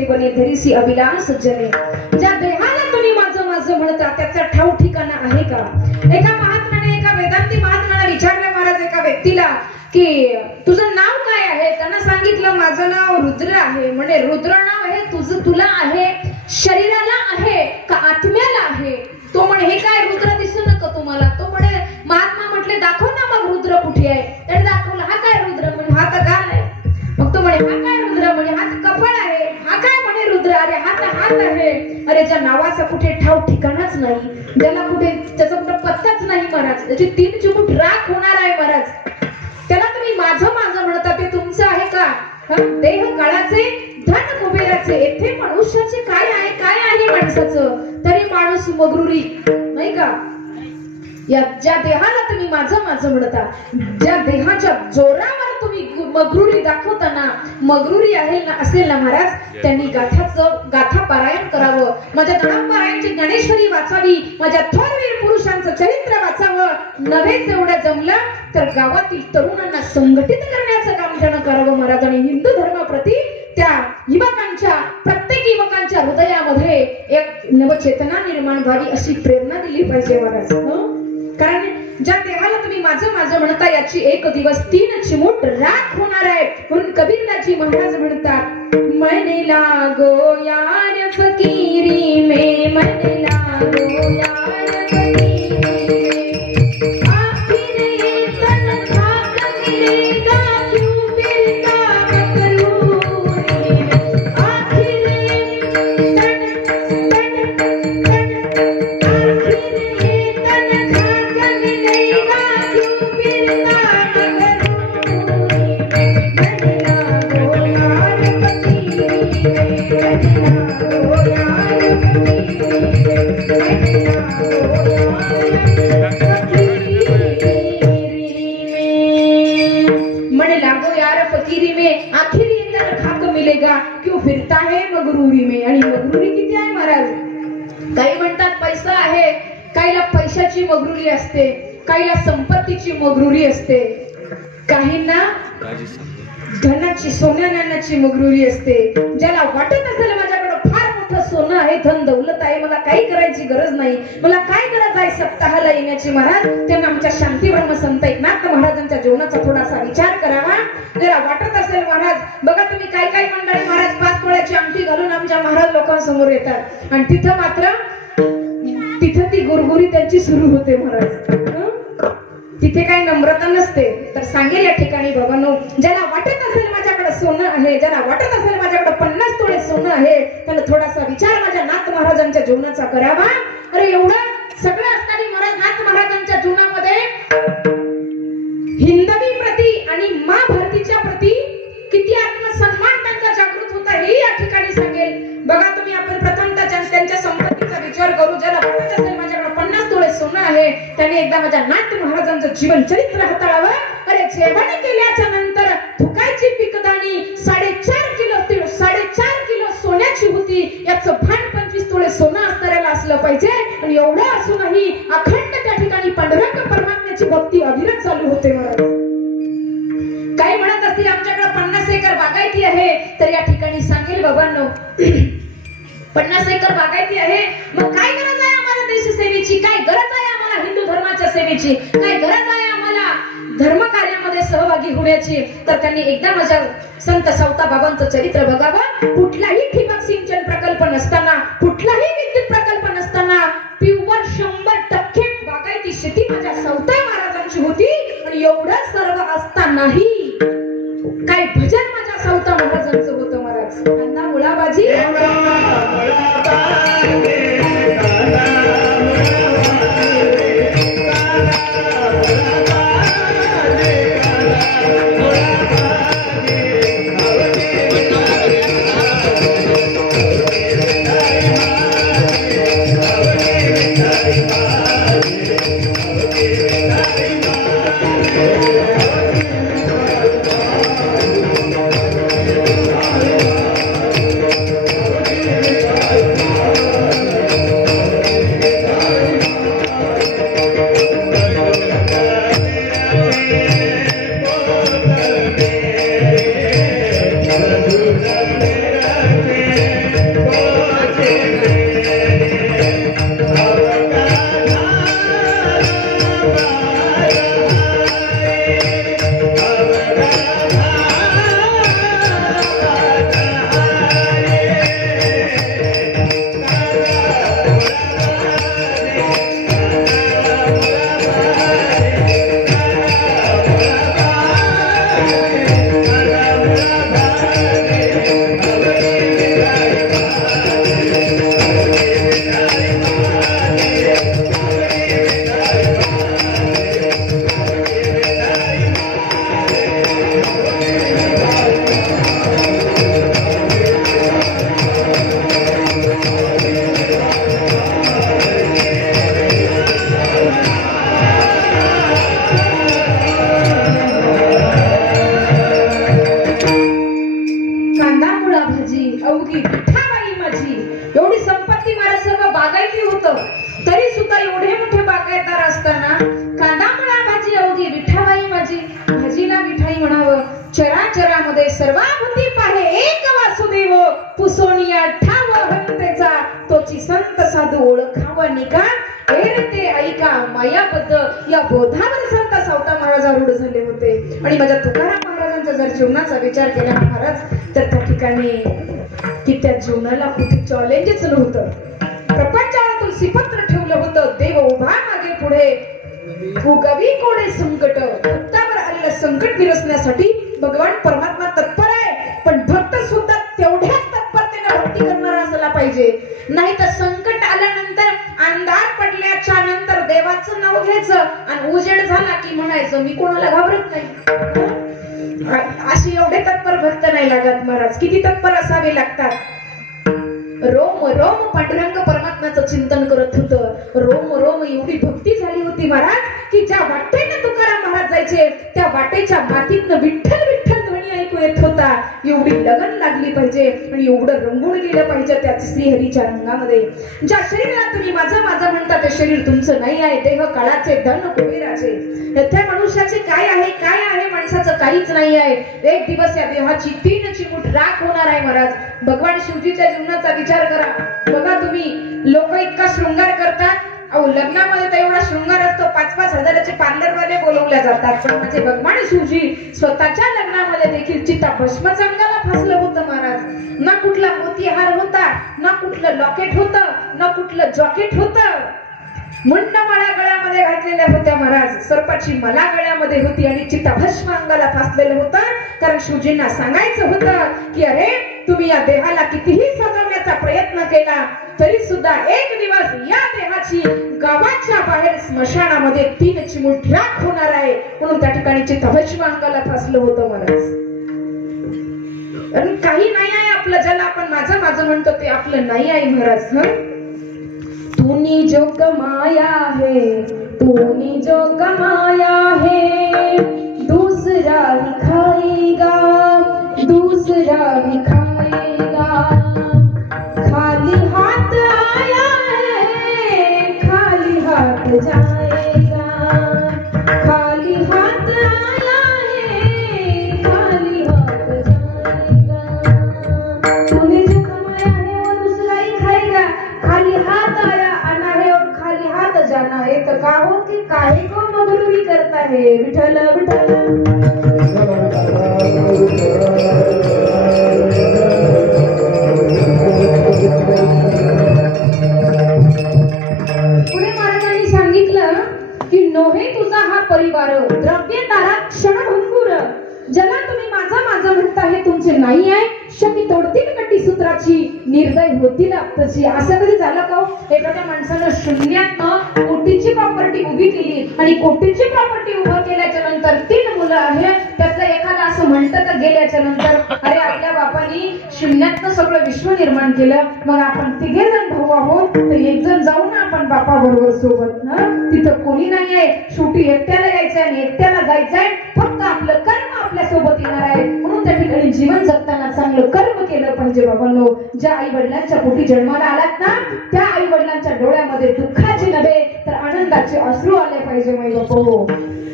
ठेवणे धरीसी अभिलाष जने. ज्या देहाला तुम्ही माझं माझं म्हणता त्याचा ठाव ठिकाणा आहे का? एका महात्म्याने एका वेदांती महात्म्याला विचारलं महाराज एका व्यक्तीला की तुझं नाव काय आहे? त्यांना सांगितलं माझं नाव रुद्र आहे. म्हणे रुद्र नाव आहे तुझं तुला आहे शरीराला आहे का आत्म्याला आहे? तो म्हणे हे काय रुद्र दिसू नका तुम्हाला? तो म्हणे महात्मा म्हटले दाखव ना मग रुद्र कुठे आहे? त्याने दाखवलं. हा काय रुद्र? म्हणजे हा तर गाल आहे. मग तो म्हणे हा काय रुद्र? म्हणजे हा कपाळ आहे. हा काय म्हणे रुद्र? अरे हा तर हात आहे. अरे ज्या नावाचा कुठे ठाव ठिकाणाच नाही, ज्याला कुठे त्याचा कुठे पत्ताच नाही महाराज, त्याची 3 चिमूट राख होणार आहे महाराज, त्याला तुम्ही माझं माझं म्हणता ते तुमचं आहे का? देह काळाचे धन कुबेराचे. येथे मनुष्याचे काय आहे? काय आहे माणसाचं? तरी माणूस मगरुरी नाही का? या ज्या देहाला तुम्ही माझं माझं म्हणता, ज्या देहाच्या जोरावर तुम्ही मगरुरी दाखवताना मगरुरी आहे ना असेल ना महाराज, त्यांनी गाथा पारायण करावं. माझ्या दणापारायणची ज्ञानेश्वरी वाचावी, माझ्या थोरवीर पुरुषांचं चरित्र वाचावं. नव्हेच एवढं जमलं तर गावातील तरुणांना संघटित करण्याचं काम त्यानं करावं महाराज. आणि हिंदू धर्माप्रती त्या युवकांच्या प्रत्येक युवकांच्या हृदयामध्ये एक नवचेतना निर्माण व्हावी अशी प्रेरणा दिली पाहिजे महाराज. कारण ज्या देहाला तुम्ही माझं माझं म्हणता याची एक दिवस 3 चिमूट राख होणार आहे. म्हणून कबीरदाजी महाराज म्हणतात मन लागो यार फकीरी में, मन लागो यार फकीरी में, आखिर ये तन खाक मिलेगा क्यों फिरता मकरूरी में, आखिर ये तन क्यों फिरता है मगरूरी में. आणि मगरूरी किती आहे महाराज? काही म्हणतात पैसा आहे, काहीला पैशाची मगरूरी असते, काहीला संपत्तीची मगरूरी असते, काहींना धनाची सोन्या नाण्याची मगरूरी असते. ज्याला वाटत असेल माझ्याकडे फार मोठं सोनं आहे, धन दौलत आहे, मला काही करायची गरज नाही, मला काय गरज आहे सप्ताहाला येण्याची महाराज, त्यांना आमच्या शांती ब्रह्म संत एकनाथ महाराजांच्या जीवनाचा थोडासा विचार करावा. जरा वाटत असेल महाराज, बघा तुम्ही काय काय मंडळी महाराज 5 तोळ्याची अंगठी घालून आमच्या महाराज लोकांसमोर येतात आणि तिथं ती गुरगुरी त्यांची सुरू होते महाराज. तिथे काही नम्रता नसते. तर सांगेल या ठिकाणी बाबांनो, ज्याला वाटत असेल माझ्याकडे सोनं आहे, ज्याला वाटत असेल माझ्याकडे 50 तोळे सोनं आहे, त्याला थोडासा विचार माझ्या नाथ महाराजांच्या जीवनाचा करावा. अरे एवढं सगळं असताना महाराज नाथ महाराजांच्या जीवनामध्ये हिंदवी प्रती आणि माँ भारतीच्या प्रती किती आत्मसन्मान त्यांचा जागृत होता हे या ठिकाणी सांगेल. बघा तुम्ही आपण प्रथमतः त्यांच्या संपत्तीचा विचार करू. ज्याला वाटत असेल माझ्याकडे 50 तोळे सोनं आहे, त्याने एकदा माझ्या नाथ महाराजांचं जीवन चरित्र हाताळावं. अरे जेवण केल्याच्या नंतर फुकायची पिकदाणी 4.5 किलो तीळ 4.5 किलो सोन्याची होती. याचं भान 25 तोळे सोनं असणाऱ्याला असलं पाहिजे. आणि एवढं असूनही अखंड त्या ठिकाणी पांडुरंग परमात्म्याची भक्ती अविरत चालू होते महाराज. काही म्हणत असतील आमच्याकडे 50 एकर बागायती आहे, तर या ठिकाणी सांगेल बाबांनो 50 एकर बागायती आहे, मग काय गरज आहे आम्हाला देश सेवेची? काय गरज आहे आम्हाला हिंदू धर्माच्या सेवेची? काय गरज आहे आम्हाला धर्म कार्यामध्ये सहभागी होण्याची? तर त्यांनी एकदा माझ्या संत सावता बाबांचं चरित्र बघावं. कुठलाही ठिबक सिंचन प्रकल्प नसताना, कुठलाही विद्युत प्रकल्प नसताना प्युअर 100% बागायती शेती माझ्या सावता महाराजांची होती. आणि एवढं सर्व असतानाही काय भजन माझ्या सावता महाराजांचं होतं महाराज. त्यांना मुळाबाजी माझी. एवढी संपत्ती मला सर्व बागायती होतं, तरी सुद्धा एवढे मोठे बागायतदार असताना कांदा मुळा भाजी अवघी विठाबाई माझी. भाजीला मिठाई म्हणावं, चराचरामध्ये सर्वाभूती पाहे एक वासुदेव, पुसोनिया ठाव हंतेचा तोची संत साधू ओळखावा निका. ते ऐका मायाबद्ध या बोधावर संत सावता महाराज रूढ झाले होते. आणि माझ्या तुकाराम महाराजांचा जर जीवनाचा विचार केला महाराज, तर त्या ठिकाणी की त्या जीवनाला कुठे चॅलेंजच नव्हतं. प्रपंचाला तुलसीपत्र ठेवलं होतं, देव उभा मागे पुढे. उगवी कोडे संकट, भक्तावर आलेलं संकट विरसण्यासाठी भगवान परमात्मा तत्पर आहे. पण भक्त सुद्धा तेवढ्याच तत्परतेने भक्ती करणारा असला पाहिजे. नाही तर संकट आल्यानंतर, अंधार पडल्याच्या नंतर देवाचं नाव घ्यायचं आणि उजेड झाला की म्हणायचं मी कोणाला घाबरत नाही. अशी एवढे तत्पर भक्त नाही लागत महाराज. किती तत्पर असावे लागतात. रोम रोम पांडुरंग परमात्म्याचं चिंतन करत होतं. रोम रोम एवढी भक्ती झाली होती महाराज की ज्या वाटेनं तुकाराम महाराज जायचे त्या वाटेच्या मातीतनं विठ्ठल विठ्ठल ध्वनी ऐकू येत होता. एवढी लगन लागली पाहिजे आणि एवढं रंगून गेलं पाहिजे त्या श्रीहरीच्या रंगामध्ये. ज्या शरीराला तुम्ही माझं माझं म्हणता ते शरीर तुमचं नाही आहे. देह काळाचे, धन कुबेराचे. त्या मनुष्याचे काय आहे माणसाचं काहीच नाही आहे. एक दिवस या देहाची 3 चिमूट राख होणार आहे महाराज. भगवान शिवजीच्या जीवनाचा विचार करा. बघा तुम्ही, लोक इतका शृंगार करतात. अहो लग्नामध्ये तर एवढा शृंगार असतो, 5-5 हजाराचे पार्लरवाले बोलवल्या जातात. पण माझे भगवान शिवजी स्वतःच्या लग्नामध्ये देखील चित्ता भस्माच्या अंगाला फासलं होतं महाराज. ना कुठला मोतीहार होता, ना कुठलं लॉकेट होतं, ना कुठलं जॉकेट होतं. मुंड माळा गळ्यामध्ये घातलेल्या होत्या महाराज. सर्पाची मला गळ्यामध्ये होती आणि चित्ता भस्म अंगाला फासलेलं होतं. कारण शिवजींना सांगायचं होतं की अरे तुम्ही या देहाला कितीही सजवण्याचा प्रयत्न केला तरी सुद्धा एक दिवस या देहाची गावाच्या बाहेर स्मशानामध्ये 3 चिमूट राख होणार आहे. म्हणून त्या ठिकाणी चित्त भस्म अंगाला फासलं होतं महाराज. आणि काही नाही आहे आपलं, ज्याला आपण माझं माझं म्हणतो ते आपलं नाही आहे महाराज. तूनी जो कमाया है, तूनी जो कमाया है, दूसरा ही खाएगा, दूसरा ही खाएगा. खाली हाथ आया है, खाली हाथ जाएगा. खाली हाथ आया है, खाली हाथ जाएगा. तूने जो कमाया है वो दूसरा ही खाएगा. खाली हाथ आया जाना है तो काहो की काहे को मगरुरी करता है. विठ्ठल विठ्ठल. पुढे महाराजांनी सांगितलं की नोहे तुझा हा परिवार, द्रव्य तारा क्षणभंगुर. ज्याला तुम्ही माझा माझा म्हणता हे तुमचे नाही आहे. शकी तोडतील कटी सूत्राची, निर्दय होतील आपची. असं कधी झालं का? एखाद्या माणसानं शून्यातनं कोटीची प्रॉपर्टी उभी केली आणि कोटीची प्रॉपर्टी उभं केल्याच्या नंतर 3 मुलं आहेत. त्यातलं एखादा असं म्हणतं का गेल्याच्या नंतर अरे आपल्या बापानी शून्यातनं सगळं विश्व निर्माण केलं, मग आपण 3 जण भाऊ आहोत तर 1 जण जाऊ ना आपण बापा बरोबर सोबत. तिथं कोणी नाही आहे. शेवटी एकट्याला यायचंय आणि एकट्याला जायचंय. फक्त आपलं कर्म आपल्या सोबत येणार आहे. म्हणून त्या ठिकाणी जीवन जगताना चांगलं कर्म केलं पाहिजे बाबांनो. ज्या आई वडिलांच्या पोटी जन्माला आलात ना त्या आई वडिलांच्या डोळ्यामध्ये दुःखाचे नव्हे तर आनंदाचे अश्रू आले पाहिजे माई बापो.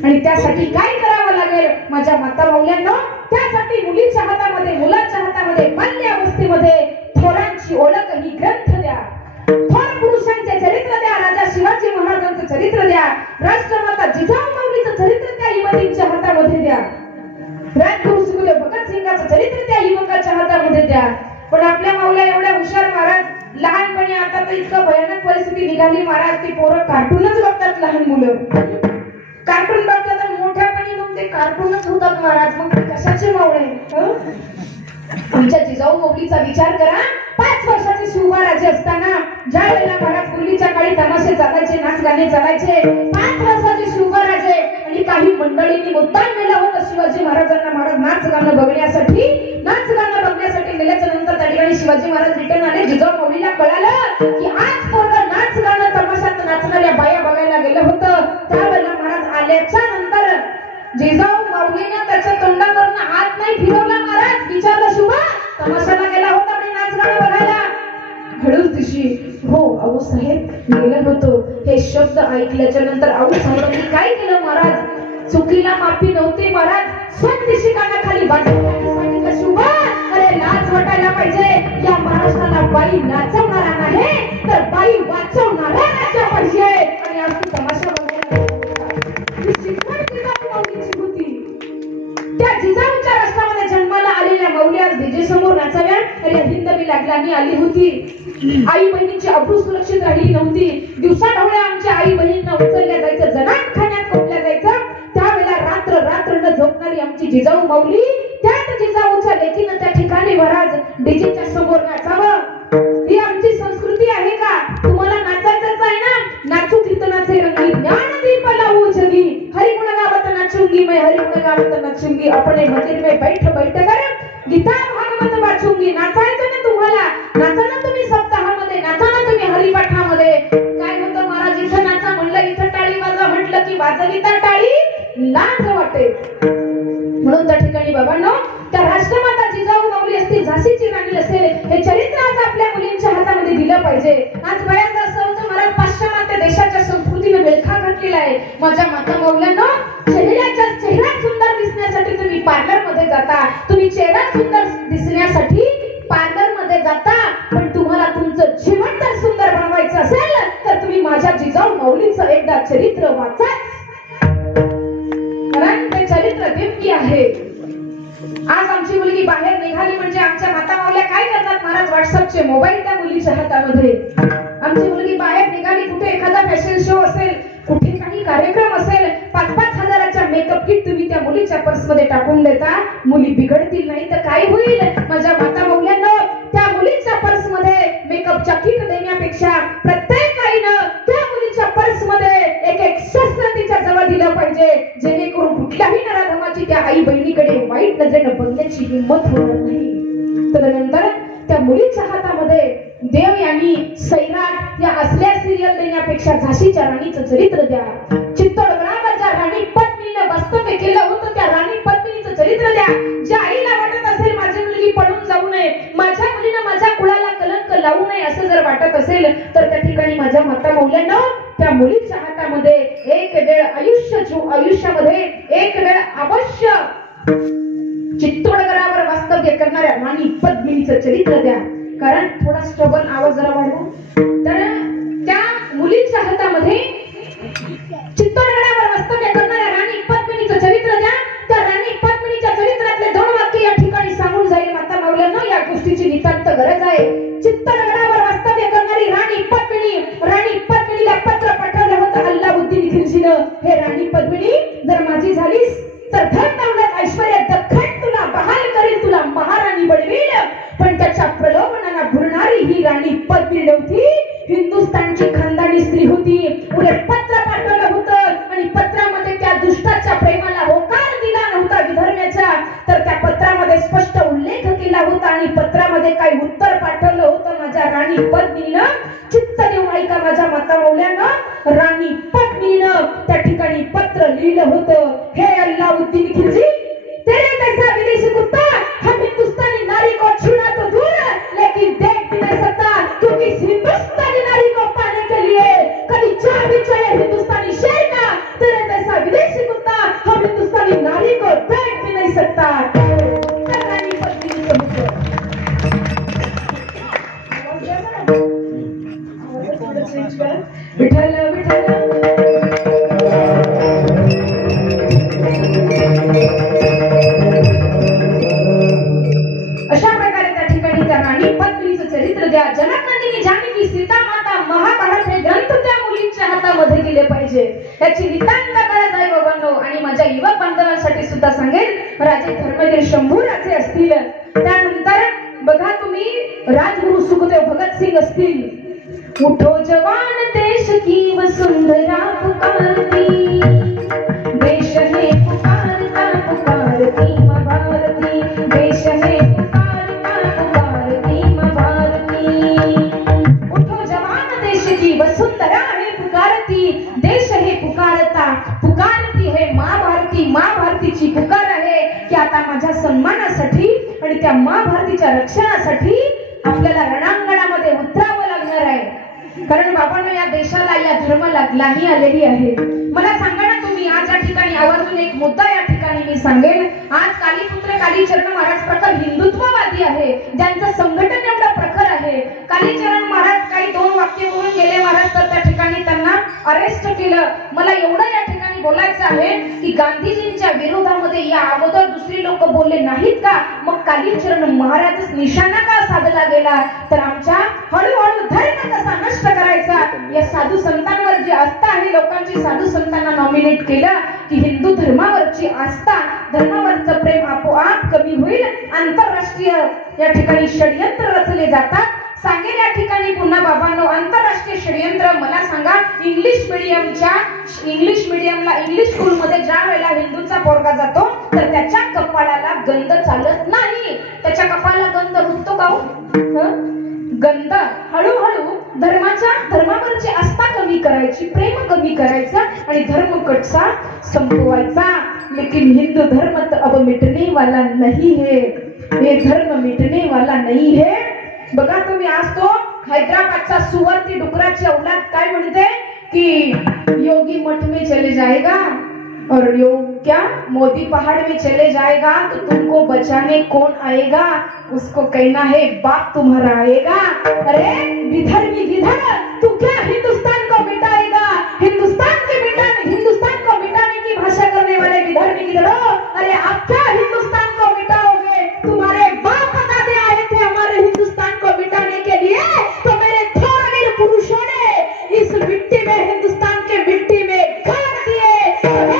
आणि त्यासाठी काय करावं लागेल माझ्या माता मौल्यांनो? त्यासाठी मुलीच्या हातामध्ये, मुलाच्या हातामध्ये, बाल्य अवस्थेमध्ये थोरांची ओळख ही ग्रंथ द्या. थोर पुरुषांचे चरित्र द्या. राजा शिवाजी महाराजांचं चरित्र द्या. राष्ट्रमाता जिजाऊ माऊलीचं चरित्र त्या युवतींच्या हातामध्ये द्या. राजगुरु सुखदेव भगतसिंगाचं चरित्र त्या युवकाच्या हातामध्ये द्या. पण आपल्या माऊल्या एवढ्या हुशार महाराज, लहानपणी आता तर इतकं भयानक परिस्थिती निघाली महाराज, ती पोरं कार्टूनच बघतात. लहान मुलं कार्टून बघतात आणि मोठ्यापणी मग ते कार्टूनच होतात महाराज. मग ते कशाचे मावळे? आमच्या जिजाऊ माऊलीचा विचार करा. 5 वर्षाचे शिवबाराजे असताना ज्या वेळेला महाराज पूर्वीच्या काळी तमाशे चालायचे, नाच गाणे चालायचे, 5 वर्षाचे शिवबाराजे आणि काही मंडळींनी मुद्दाम नेलं होतं शिवाजी महाराजांना महाराज नाच गाणं बघण्यासाठी. नाच गाणं बघण्यासाठी नेल्याच्या नंतर त्या ठिकाणी शिवाजी महाराज रिटर्न आले. जिजाऊ माऊलीला कळालं की आज पोरगं नाच गाणं तमाशात नाचणाऱ्या बाया बघायला गेलं होतं. त्यावेळेला महाराज आल्याच्या नंतर जिजाऊ माऊलीने त्याच्या तोंडावरनं हात नाही फिरवला महाराज. विचारलं शुभा तमाशाला गेला होता आणि नाच गाणं बघायला? हळूच दिशी हो अहो साहेब गेलं होतो. हे शब्द ऐकल्याच्या नंतर आऊ सांगतो मी काय केलं महाराज, चुकीला माफी नव्हती महाराज. स्वतःशी कानाखाली सांगितलं शुभा अरे लाज वाटायला पाहिजे. या महाराष्ट्राला बाई नाचवणारा नाही तर बाई वाचवणारा नाचा पाहिजे. आणि आज तू तमाशा बघायला शिकवण जिजाऊ माऊलीची होती. त्या जिजाऊच्या राष्ट्रामध्ये जन्माला आलेल्या माऊली आज डीजे समोर नाचाव्या अरे हिंदवी लागल्याने आली होती. आई बहिणीची अब्रू सुरक्षित राहिली नव्हती. दिवसा ढवळ्या आमच्या आई बहिणींना उचलल्या जायचं, जनानखान्यात कोपल्या जायचं. त्यावेळेला रात्र रात्र न झोपणारी आमची जिजाऊ माऊली, त्याच जिजाऊच्या लेकीनं त्या ठिकाणी महाराज डीजेच्या समोर नाचावं. ही आमची संस्कृती आहे का? तुम्हाला नाचायचंच आहे ना, नाचू कीर्तनाचे रंगी ज्ञानदीप लावू जगी. हरिगुण गावत नाचूंगी मैं, हरिगुण गावत नाचूंगी, अपने मंदिर में बैठ कर गीता भागवत वाचूंगी. नाचायचं ना तुम्हाला, नाचा ना तुम्ही सप्ताहामध्ये, नाचा ना तुम्ही हरिपाठामध्ये. काय होतं महाराज, इथं नाचा म्हणलं, इथं टाळी वाजा म्हटलं की वाजली तर टाळी लाज वाटे. म्हणून त्या ठिकाणी बाबांनो, त्या राष्ट्रमाता जिजाऊ माऊली असतील, झाशीची राणी असेल, हे चरित्र आज आपल्या मुलींच्या हातामध्ये दिलं पाहिजे. आज बऱ्याचदा असं होतं महाराज, पाश्चिमात्य देशाच्या संस्कृतीने वेळखा घातलेला आहे. माझ्या माता माऊल्यांनो, चेहरा सुंदर दिसण्यासाठी तुम्ही पार्लर मध्ये जाता, तुम्ही चेहरा सुंदर दिसण्यासाठी पार्लर मध्ये जाता, पण तुम्हाला तुमचं जीवन जर सुंदर बनवायचं असेल तर तुम्ही माझ्या जिजाऊ माऊलीचं एकदा चरित्र वाचा. कारण ते चरित्र दिव्य आहे. आज आमची मुलगी बाहेर निघाली म्हणजे आमच्या माता माऊल्या काय करतात महाराज, व्हॉट्सअपचे मोबाईल त्या मुलीच्या हातामध्ये. आमची मुलगी बाहेर निघाली, कुठे एखादा फॅशन शो असेल, कुठे काही कार्यक्रम असेल, 5-5 हजाराच्या मेकअप किट तुम्ही त्या मुलीच्या पर्समध्ये टाकून देता. मुली बिघडतील नाही तर काय होईल? माझ्या माता माऊल्यांनो, त्या मुलीच्या पर्समध्ये मेकअपच्या किट देण्यापेक्षा प्रत्येक आईनं त्या मुलीच्या पर्समध्ये एक शस्त्र तिच्या जवळ दिलं पाहिजे, जेणेकरून कुठल्याही नराधमाची त्या आई बहिणीकडे वाईट नजरेनं बघण्याची हिंमत होणार नाही. तदनंतर त्या मुलीच्या हातामध्ये देव यांनी सैराट या असल्या सिरियल देण्यापेक्षा झाशीच्या राणीचं चरित्र द्या. चित्तोडगडावर ज्या राणी पद्मिनीनं वास्तव्य केलं होतं त्या राणी पद्मिनीचं चरित्र द्या. ज्या आईला वाटत असेल माझी मुलगी पडून जाऊ नये, माझ्या मुलीनं माझ्या कुळाला कलंक लावू नये असं जर वाटत असेल तर त्या ठिकाणी माझ्या माता माऊल्यांनो, त्या मुलीच्या हातामध्ये एक वेळ आयुष्यामध्ये एक वेळ अवश्य चित्तोडगडावर वास्तव्य करणाऱ्या राणी पद्मिनीचं चरित्र द्या. कारण थोडा स्ट्रगल आवाज जरा वाढवा. तर त्या मुलीच्या हातामध्ये चित्तोडगडावर वास्तव्य करणाऱ्या राणी पद्मिनीचं चरित्र द्या. त्या राणी पद्मिनीच्या चरित्रातले 2 वाक्य या ठिकाणी सांगून जाईल माता माऊल्यांनो, या गोष्टीची नितांत गरज आहे. चित्तोडगडावर वास्तव्य करणारी राणी पद्मिनीला पत्र पाठवलं होतं अल्लाउद्दीन खिलजीनं. हे राणी पद्मिनी, जर माझी झालीस तर धन दौलत ऐश्वर्य दख्खन तुला बहाल करील, तुला महाराणी बनवील. पण त्याच्या प्रलोभनाला भुलणारी ही राणी पद्मिनी नव्हती, हिंदुस्थानची खानदानी स्त्री होती. उलट पत्र पाठवलं होतं आणि पत्रामध्ये त्या दुष्टाच्या प्रेमाला होकार दिला नव्हता विधर्म्याच्या, तर त्या पत्रामध्ये स्पष्ट उल्लेख केला होता आणि पत्रामध्ये काही उत्तर पाठवलं होतं माझ्या राणी पद्मिनीनं. चित्त देऊन ऐका माझ्या माता माऊल्यांना, राणी पद्मिनीनं त्या ठिकाणी पत्र लिहिलं होतं, हे अल्लाउद्दीन खिलजी, तेरे जैसा विदेशी कुत्ता हम हिंदुस्तानी नारी को छूना तो दूर लेकिन देख भी नहीं सकता, क्योंकि इस हिंदुस्तानी नारी को पाने के लिए कभी चाह भी चाहिए हिंदुस्तानी शेर का. तेरे जैसा विदेशी कुत्ता हम हिंदुस्तानी नारी को देख भी नहीं सकता. रानी पद्मिनी विठ्ठल विठ्ठल अशा प्रकारे त्या ठिकाणी त्या राणी पद्मिनीचं चरित्र द्या. जनकनंदिनी जानकी सीता माता महाभारत हे ग्रंथ त्या मुलींच्या हातामध्ये दिले पाहिजे. याची नितांत गरज आहे बाबांनो. आणि माझ्या युवक बांधवांसाठी सुद्धा सांगेल, राजे धर्मवीर शंभूराजे असतील, त्यानंतर बघा तुम्ही राजगुरु सुखदेव भगतसिंग असतील. उठो जवान देश की वसुंधरा पुकारती, देश है पुकारता पुकारती माँ भारती, देश है पुकारता पुकारती माँ भारती. उठो जवान देश की वसुंधरा है पुकारती, देश है पुकारता पुकारती है माँ भारती. माँ भारतीची पुकार आहे की आता माझ्या सन्मानासाठी आणि त्या माँ भारतीच्या रक्षणासाठी आपल्याला रणांगणामध्ये उतरावं ग्लानी आलेली आहे. मला सांगा ना तुम्ही, आज या ठिकाणी आवर्जून एक मुद्दा या ठिकाणी मी सांगेन. आज कालीपुत्र कालीचरण महाराज प्रखर हिंदुत्ववादी आहे, ज्यांचं संघटन एवढं प्रखर आहे. कालीचरण महाराज काही 2 वाक्य बोलून गेले महाराज, तर त्या ठिकाणी त्यांना अरेस्ट केलं. मला एवढं या ठिकाणी बोलायचं आहे की गांधीजींच्या विरोधामध्ये या अगोदर दुसरी लोक बोलले नाहीत का? मग कालीचरण महाराजच निशाणा का साधला गेला? तर आमच्या हळूहळू धर्म कसा नष्ट करायचा या साधू संतांवर जी आस्था आहे लोकांची, साधू संतांना नॉमिनेट केलं की हिंदू धर्मावरची आस्था, धर्मावरचं प्रेम आपोआप कमी होईल. आंतरराष्ट्रीय या ठिकाणी षडयंत्र रचले जातात. सांगेल या ठिकाणी पुन्हा बाबांनो, आंतरराष्ट्रीय षडयंत्र मला सांगा. इंग्लिश मीडियमला इंग्लिश स्कूलमध्ये ज्या वेळेला हिंदूचा पोरगा जातो तर त्याच्या कपाळाला गंध चालत नाही. त्याच्या कपाळाला गंध रुततो का? गंध हळूहळू धर्मावरची आस्था कमी करायची, प्रेम कमी करायचा आणि धर्म कटसा संपवायचा. लेकिन हिंदू धर्म तो अब मिटने वाला नहीं है, ये धर्म मिटने वाला नहीं है. बघा तुम्ही, आज तो हैदराबादचा सुवर्ती डुकराची औलाद काय म्हणते की योगी मठ में चले जाएगा और क्या मोदी पहाड़ में चले जाएगा तो तुमको बचाने कौन आएगा? उसको कहना है बाप तुम्हारा आएगा. अरे विधर्मी गिधर, तू क्या हिंदुस्तान को मिटाएगा? हिंदुस्तान को मिटाने की भाषा करने वाले विधर्मी गिधरो, अरे आप क्या हिंदुस्तान को मिटाओगे? तुम्हारे बाप दादे आए थे हमारे हिंदुस्तान को मिटाने के लिए, तो मेरे थोरवीर पुरुषों ने इस मिट्टी में, हिंदुस्तान के मिट्टी में गाड़ दिए.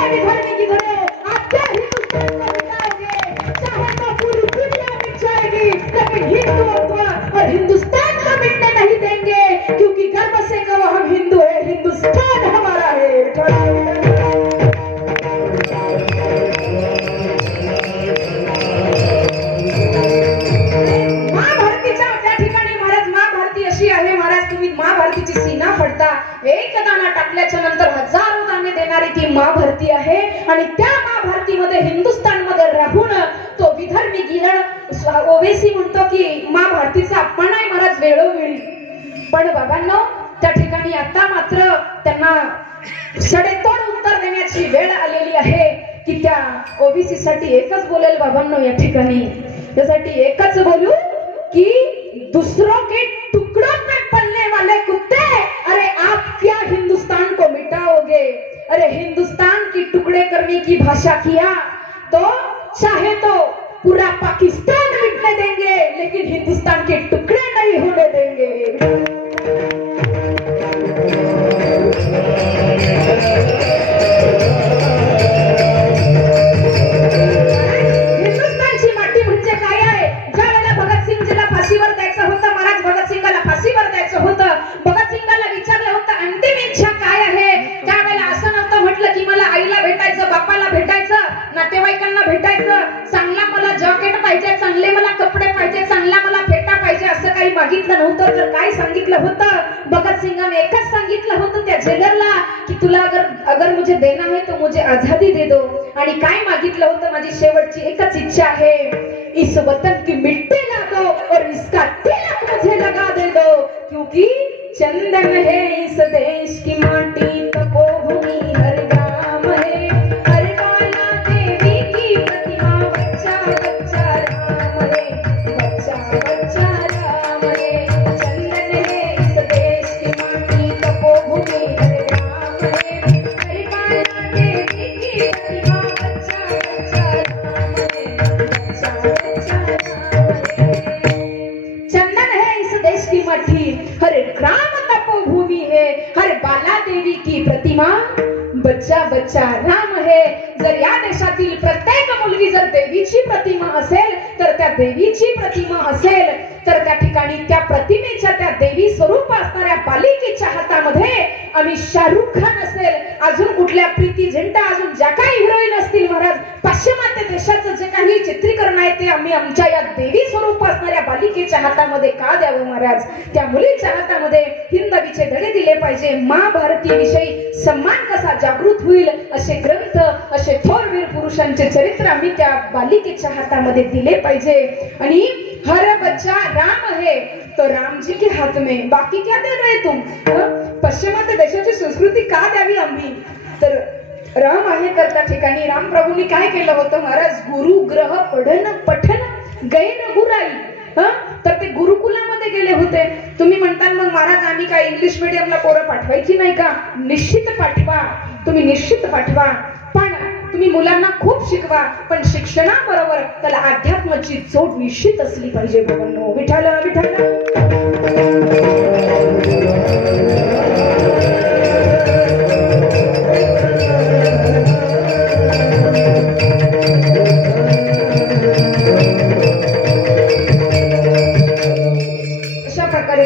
विधर्मी गिधरो, आप क्या हिंदुस्तान को मिटाओगे? चाहे तो पूरी दुनिया मिट जाएगी, लेकिन हिंदुत्व और हिंदुस्तान को मिटने नहीं देंगे, क्योंकि गर्व से कहो हम हिंदू है, हिंदुस्तान हमारा है. महाभारतीच्या त्या ठिकाणी महाराज, महाभारती अशी आहे महाराज, तुम्ही महाभारतीची सीना फडता. एक दाना टाकल्याच्या नंतर हजारो दाणे देणारी ती महाभारती आहे. आणि त्या महाभारतीमध्ये हिंदुस्थानमध्ये राहून तो विधर्मी गिधड ओवेसी म्हणतो की महाभारतीचा अपमान आहे महाराज वेळोवेळी. पण बाबांनो, त्या ठिकाणी आता मात्र त्यांना सडेतोड उत्तर देण्याची वेळ आलेली आहे की त्या ओबीसी साठी एकच बोलेल बाबांनो या ठिकाणी. त्यासाठी एकच बोलू कि दूसरों के टुकड़ों में पलने वाले कुत्ते, अरे आप क्या हिंदुस्तान को मिटाओगे? अरे हिंदुस्तान की टुकड़े करने की भाषा किया तो चाहे तो पूरा पाकिस्तान मिटने देंगे, लेकिन हिंदुस्तान के टुकड़े नहीं होने देंगे. हिंदुस्तानची माती म्हणजे काय आहे? ज्या वेळेला भगतसिंगला फाशीवर द्यायचं होतं महाराज, भगतसिंगला फाशीवर द्यायचं होतं, भगतसिंगला विचारलं होतं अंतिम इच्छा काय आहे? त्यावेळेला असं नव्हतं म्हटलं की मला आईला भेटायचं, बापाला भेटायचं, नातेवाईकांना भेटायचं, चांगला मला जॅकेट पाहिजे, चांगले मला कपडे पाहिजे, चांगला मला फेटा पाहिजे, असं काही मागितलं नव्हतं. तर काय सांगितलं होतं? भगतसिंगाने एकच सांगितलं होतं त्या जेलरला की तुला अगर मुझे देना है तो मुझे आजादी दे दो. आणि काय मागितलं होतं? माझी शेवटची एकच इच्छा आहे, इस वतन की मिट्टी ला दो और इसका तिलक मुझे लगा दे दो, क्योंकि चंदन है इस देश की माटी, तपोभूमि हर ग्राम है, हर काला देवी की प्रतिमा, बच्चा बच्चा राम है, बच्चा बच्चा राम है. चंदन है इस देश की माटी, तपोभूमि हर ग्राम है, हर काला देवी की प्रतिमा, बच्चा बच्चा राम है, बच्चा बच्चा राम है. चंदन है इस देश की माटी, हर ग्राम तपोभूमि है, हर बाला देवी की प्रतिमा, बच्चा बच्चा राम है. जर या देशातील प्रत्येक मुलगी जर देवीची प्रतिमा असेल, तर त्या देवीची प्रतिमा असेल, तर त्या ठिकाणी त्या प्रतिमेच्या, त्या देवी स्वरूप असणाऱ्या बालिकेच्या हातामध्ये आम्ही शाहरुख खान असेल, अजून कुठल्या प्रीती झिंटा, अजून ज्या काही हिरोईन असतील महाराज, पाश्चिमात्य देशाचं जे काही चित्रीकरण आहे ते आम्ही आमच्या या देवी स्वरूप असणाऱ्या बालिकेच्या हातामध्ये का द्यावं महाराज? त्या मुलीच्या हातामध्ये हिंदवीचे धडे दिले पाहिजे. महाभारती विषयी सन्मान कसा जागृत होईल असे ग्रंथ, असे थोरवीर पुरुषांचे चरित्र आम्ही त्या बालिकेच्या हातामध्ये दिले पाहिजे. आणि हर बच्चा राम है तो राम जी के हाथ में, बाकी क्या दे रहे तुम? पश्चिमात्य देशाची संस्कृती संस्कृती का द्यावी आम्ही? तर राम आहे करता ठिकाणी रामप्रभूंनी काय केलं होतं महाराज? गुरु ग्रह पठन गैर गुराई. तर ते गुरुकुलामध्ये गेले होते. तुम्ही म्हणताल मग महाराज आम्ही काय इंग्लिश मीडियमला पोरं पाठवायची नाही का? निश्चित पाठवा, तुम्ही निश्चित पाठवा, पण तुम्ही मुलांना खूप शिकवा, पण शिक्षणाबरोबर त्याला अध्यात्माची जोड निश्चित असली पाहिजे. बाबांनो, विठ्ठल विठ्ठल.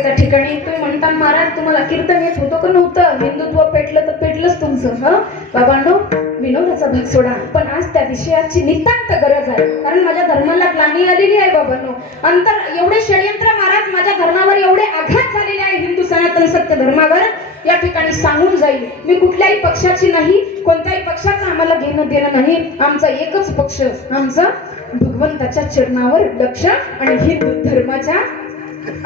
त्या ठिकाणी तुम्ही म्हणता महाराज तुम्हाला कीर्तन येत होतं का नव्हतं? हिंदुत्व पेटलं तर पेटलंच तुमचं. बाबांनो, विनोदाचा भाग सोडा, पण आज त्या विषयाची नितांत गरज आहे, कारण माझ्या धर्माला ग्लानी आलेली आहे. बाबांनो, अंतर एवढे षडयंत्र महाराज माझ्या धर्मावर एवढे आघात झालेले आहे, हिंदू सनातन सत्य धर्मावर, या ठिकाणी सांगून जाईल. मी कुठल्याही पक्षाची नाही, कोणत्याही पक्षाचं आम्हाला घेणं देणं नाही. आमचा एकच पक्ष, आमचा भगवंताच्या चरणावर लक्ष आणि हिंदू धर्माच्या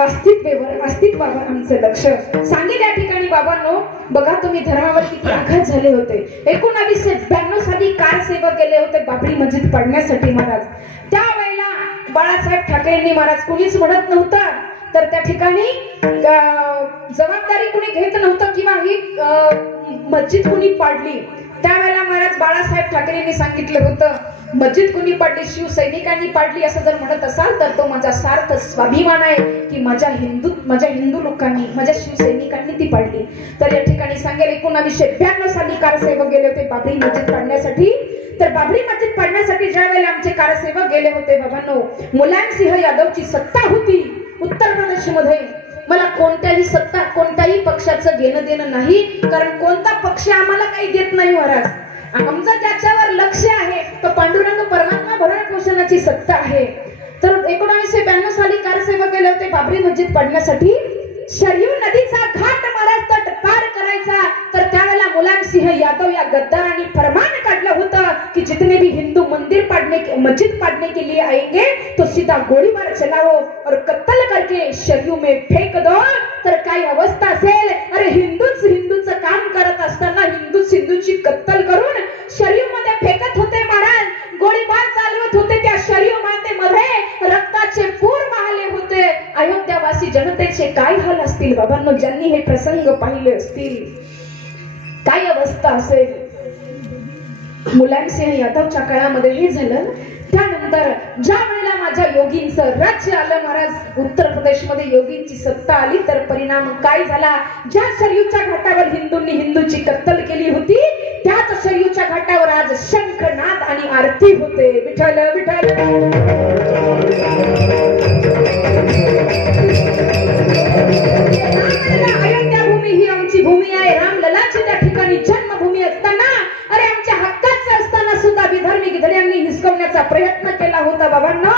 अस्तित्वावर आमचं लक्ष. सांगेल या ठिकाणी बाबांनो, बघा तुम्ही धर्मावर किती आघात झाले होते. 1992 साली कारसेवक गेले होते बाबरी मस्जिद पाडण्यासाठी महाराज. त्यावेळेला बाळासाहेब ठाकरेंनी महाराज कुणीच म्हणत नव्हतं, तर त्या ठिकाणी जबाबदारी कुणी घेत नव्हतं किंवा ही मस्जिद कुणी पाडली. त्यावेळेला महाराज बाळासाहेब ठाकरेंनी सांगितलं होतं, मस्जिद कुणी पाडली? शिवसैनिकांनी पाडली असं जर म्हणत असाल तर तो माझा सार्थ स्वाभिमान आहे की माझ्या हिंदू लोकांनी, माझ्या शिवसैनिकांनी ती पाडली. तर या ठिकाणी सांगेल 1992 साली कारसेवक गेले होते बाबरी मस्जिद पाडण्यासाठी. तर बाबरी मस्जिद पाडण्यासाठी ज्या वेळेला आमचे कारसेवक गेले होते बाबांनो, मुलायमसिंह यादवची सत्ता होती उत्तर प्रदेशमध्ये. मला कोणत्याही सत्ता, कोणत्याही पक्षाचं घेणं देणं नाही, कारण कोणता पक्ष आम्हाला काही देत नाही महाराज. आमचं ज्याच्यावर लक्ष आहे तो पांडुरंग परमात्मा भरण पोषणाची सत्ता आहे. तर 1992 साली कारसेवक गेले होते बाबरी मस्जिद पाडण्यासाठी. शरयू नदीचा घाट महाराज तट पार करायचा, तर त्यावेळेला मुलायमसिंह यादव या गद्दारांनी फरमान काढलं होतं की जितने भी हिंदू मस्जिद पाडने के लिए आएंगे तो सीधा गोळीबार चलाओ और कत्ल करके शरयू में फेक दो. तर काय अवस्था असेल? अरे हिंदूचं काम करत असताना हिंदूची कत्तल करून शरयू मध्ये फेकत होते महाराज. गोळीबार चालवत होते त्या शरयू मातेमध्ये, रक्ताचे पूर वाहले होते. अयोध्यावासी जनतेचे काय हाल असतील बाबांनो, ज्यांनी हे प्रसंग पाहिले असतील, काय अवस्था असेल. मुलायमसिंह यादवच्या काळामध्ये हे झालं. त्यानंतर ज्या वेळेला माझ्या योगींचं राज्य आलं महाराज, उत्तर प्रदेशमध्ये योगींची सत्ता आली, तर परिणाम काय झाला? ज्या शरयूच्या घाटावर हिंदूंनी हिंदूची कत्तल केली होती, त्याच शरयूच्या घाटावर आज शंखनाद आणि आरती होते. विठ्ठल विठ्ठल. अयोध्या भूमी ही आमची भूमी आहे. रामललाची त्या ठिकाणी जन्मभूमी असताना, अरे आमच्या हक्काचं असताना सुद्धा विधर्मी गिधड्यांनी हिसकवण्याचा प्रयत्न केला होता बाबांना.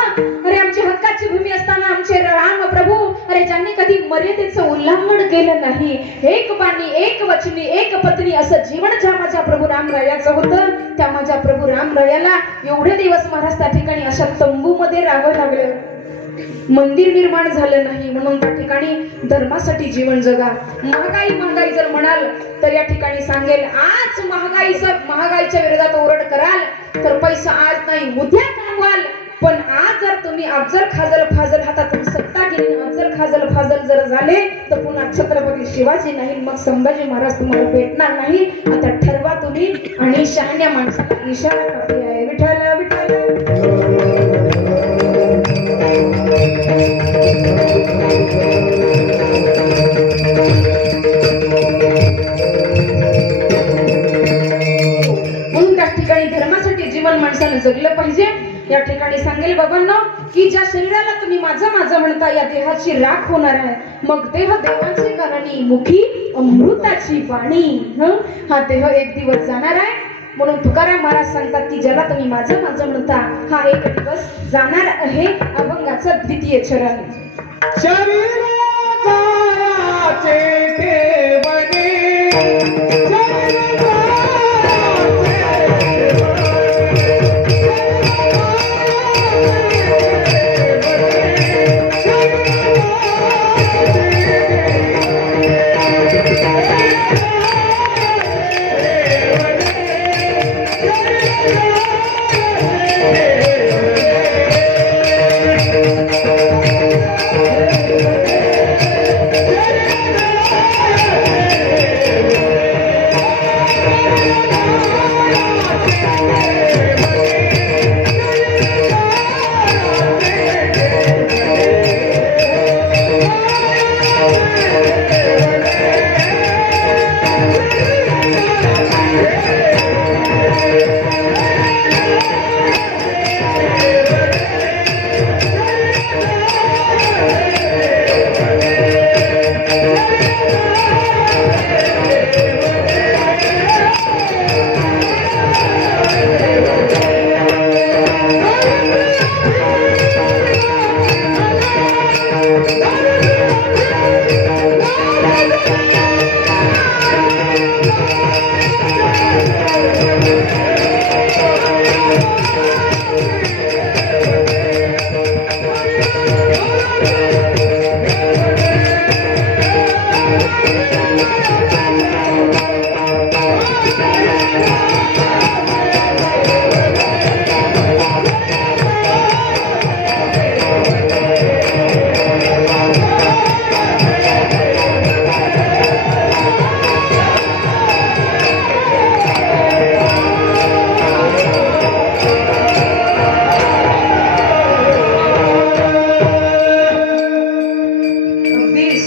अरे आमची हक्काची भूमी असताना आमचे राम प्रभू, अरे ज्यांनी कधी मर्यादेचं उल्लंघन केलं नाही, एक बाणी, एक वचनी, एक पत्नी असं जीवन ज्या माझ्या प्रभू रामरायाचं होतं, त्या माझ्या प्रभू रामरायाला एवढे दिवस महाराज त्या ठिकाणी अशा तंबूमध्ये राहावं लागलं. मंदिर निर्माण झालं नाही, म्हणून त्या ठिकाणी धर्मासाठी जीवन जगा. महागाई जर म्हणाल तर या ठिकाणी सांगेल, आज महागाईच्या विरोधात ओरड कराल तर पैसा आज नाही उद्या कमवाल, पण आज जर तुम्ही अफजल खाजल फाजल हातातून सत्ता गेली, अफजल खाजल फाजल जर झाले तर पुन्हा छत्रपती शिवाजी नाही, मग संभाजी महाराज तुम्हाला भेटणार नाही. आता ठरवा तुम्ही. आणि शहाण्या माणसाला इशारा काफी आहे. विठ्ठल विठ्ठल. म्हणून त्या ठिकाणी धर्मासाठी जीवन माणसाने जगलं पाहिजे. या ठिकाणी सांगेल बाबांना की ज्या शरीराला तुम्ही माझं म्हणता, या देहाची राख होणार आहे. मग देह देवाची करणी, मुखी अमृताची वाणी. हा देह एक दिवस जाणार आहे, म्हणून तुकाराम महाराज सांगतात की ज्याला तुम्ही माझं म्हणता, हा एक दिवस जाणार आहे. अभंगाचा द्वितीय चरण.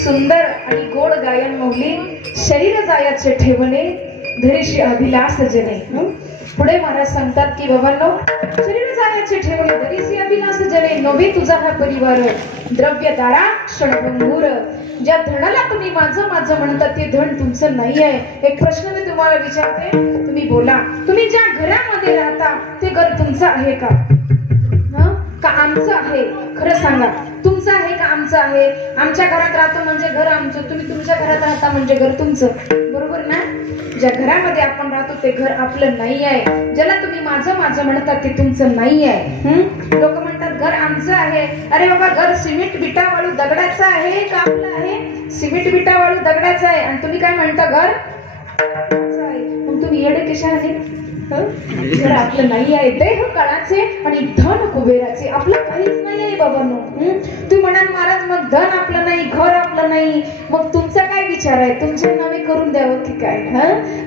सुंदर आणि गोड गायन मौली शरीर जायाचे ठेवणे धरीशी अभिलाष जने. पुढे महाराज सांगतात की बाबांनो, शरीर जायाचे ठेवणे धरीशी अभिलाष जने, नव्हे तुझा हा परिवार द्रव्य दारा क्षणभंगूर. ज्या धनाला तुम्ही माझं माझं म्हणतात ते धन तुमचं नाही आहे. एक प्रश्न मी तुम्हाला विचारते, तुम्ही बोला. तुम्ही ज्या घरामध्ये राहता ते घर तुमचं आहे का? का आमचं आहे? खरं सांगा, तुमचं आहे का आमचं आहे? आमच्या घरात राहतो म्हणजे घर आमचं, तुम्ही तुमच्या घरात राहता म्हणजे घर तुमचं, बरोबर ना? ज्या घरामध्ये आपण राहतो ते घर आपलं नाही आहे. ज्याला तुम्ही माझं माझं म्हणतात ते तुमचं नाही आहे. लोक म्हणतात घर आमचं आहे. अरे बाबा, घर सिमेंट विटा वाळू दगडाचं आहे का आपलं आहे? सिमेंट विटा वाळू दगडाचं आहे आणि तुम्ही काय म्हणता घर आमचं आहे. मग तुम्ही येडे कशा आहे? घर आपलं नाही आहे. देह कळाचे आणि धन कुबेराचे, आपलं काहीच नाही आहे बाबांनो. तुम्ही म्हणाल महाराज मग धन आपलं नाही, घर आपलं नाही, मग तुमचा काय विचार आहे? तुमच्या नावे करून द्यावं की काय?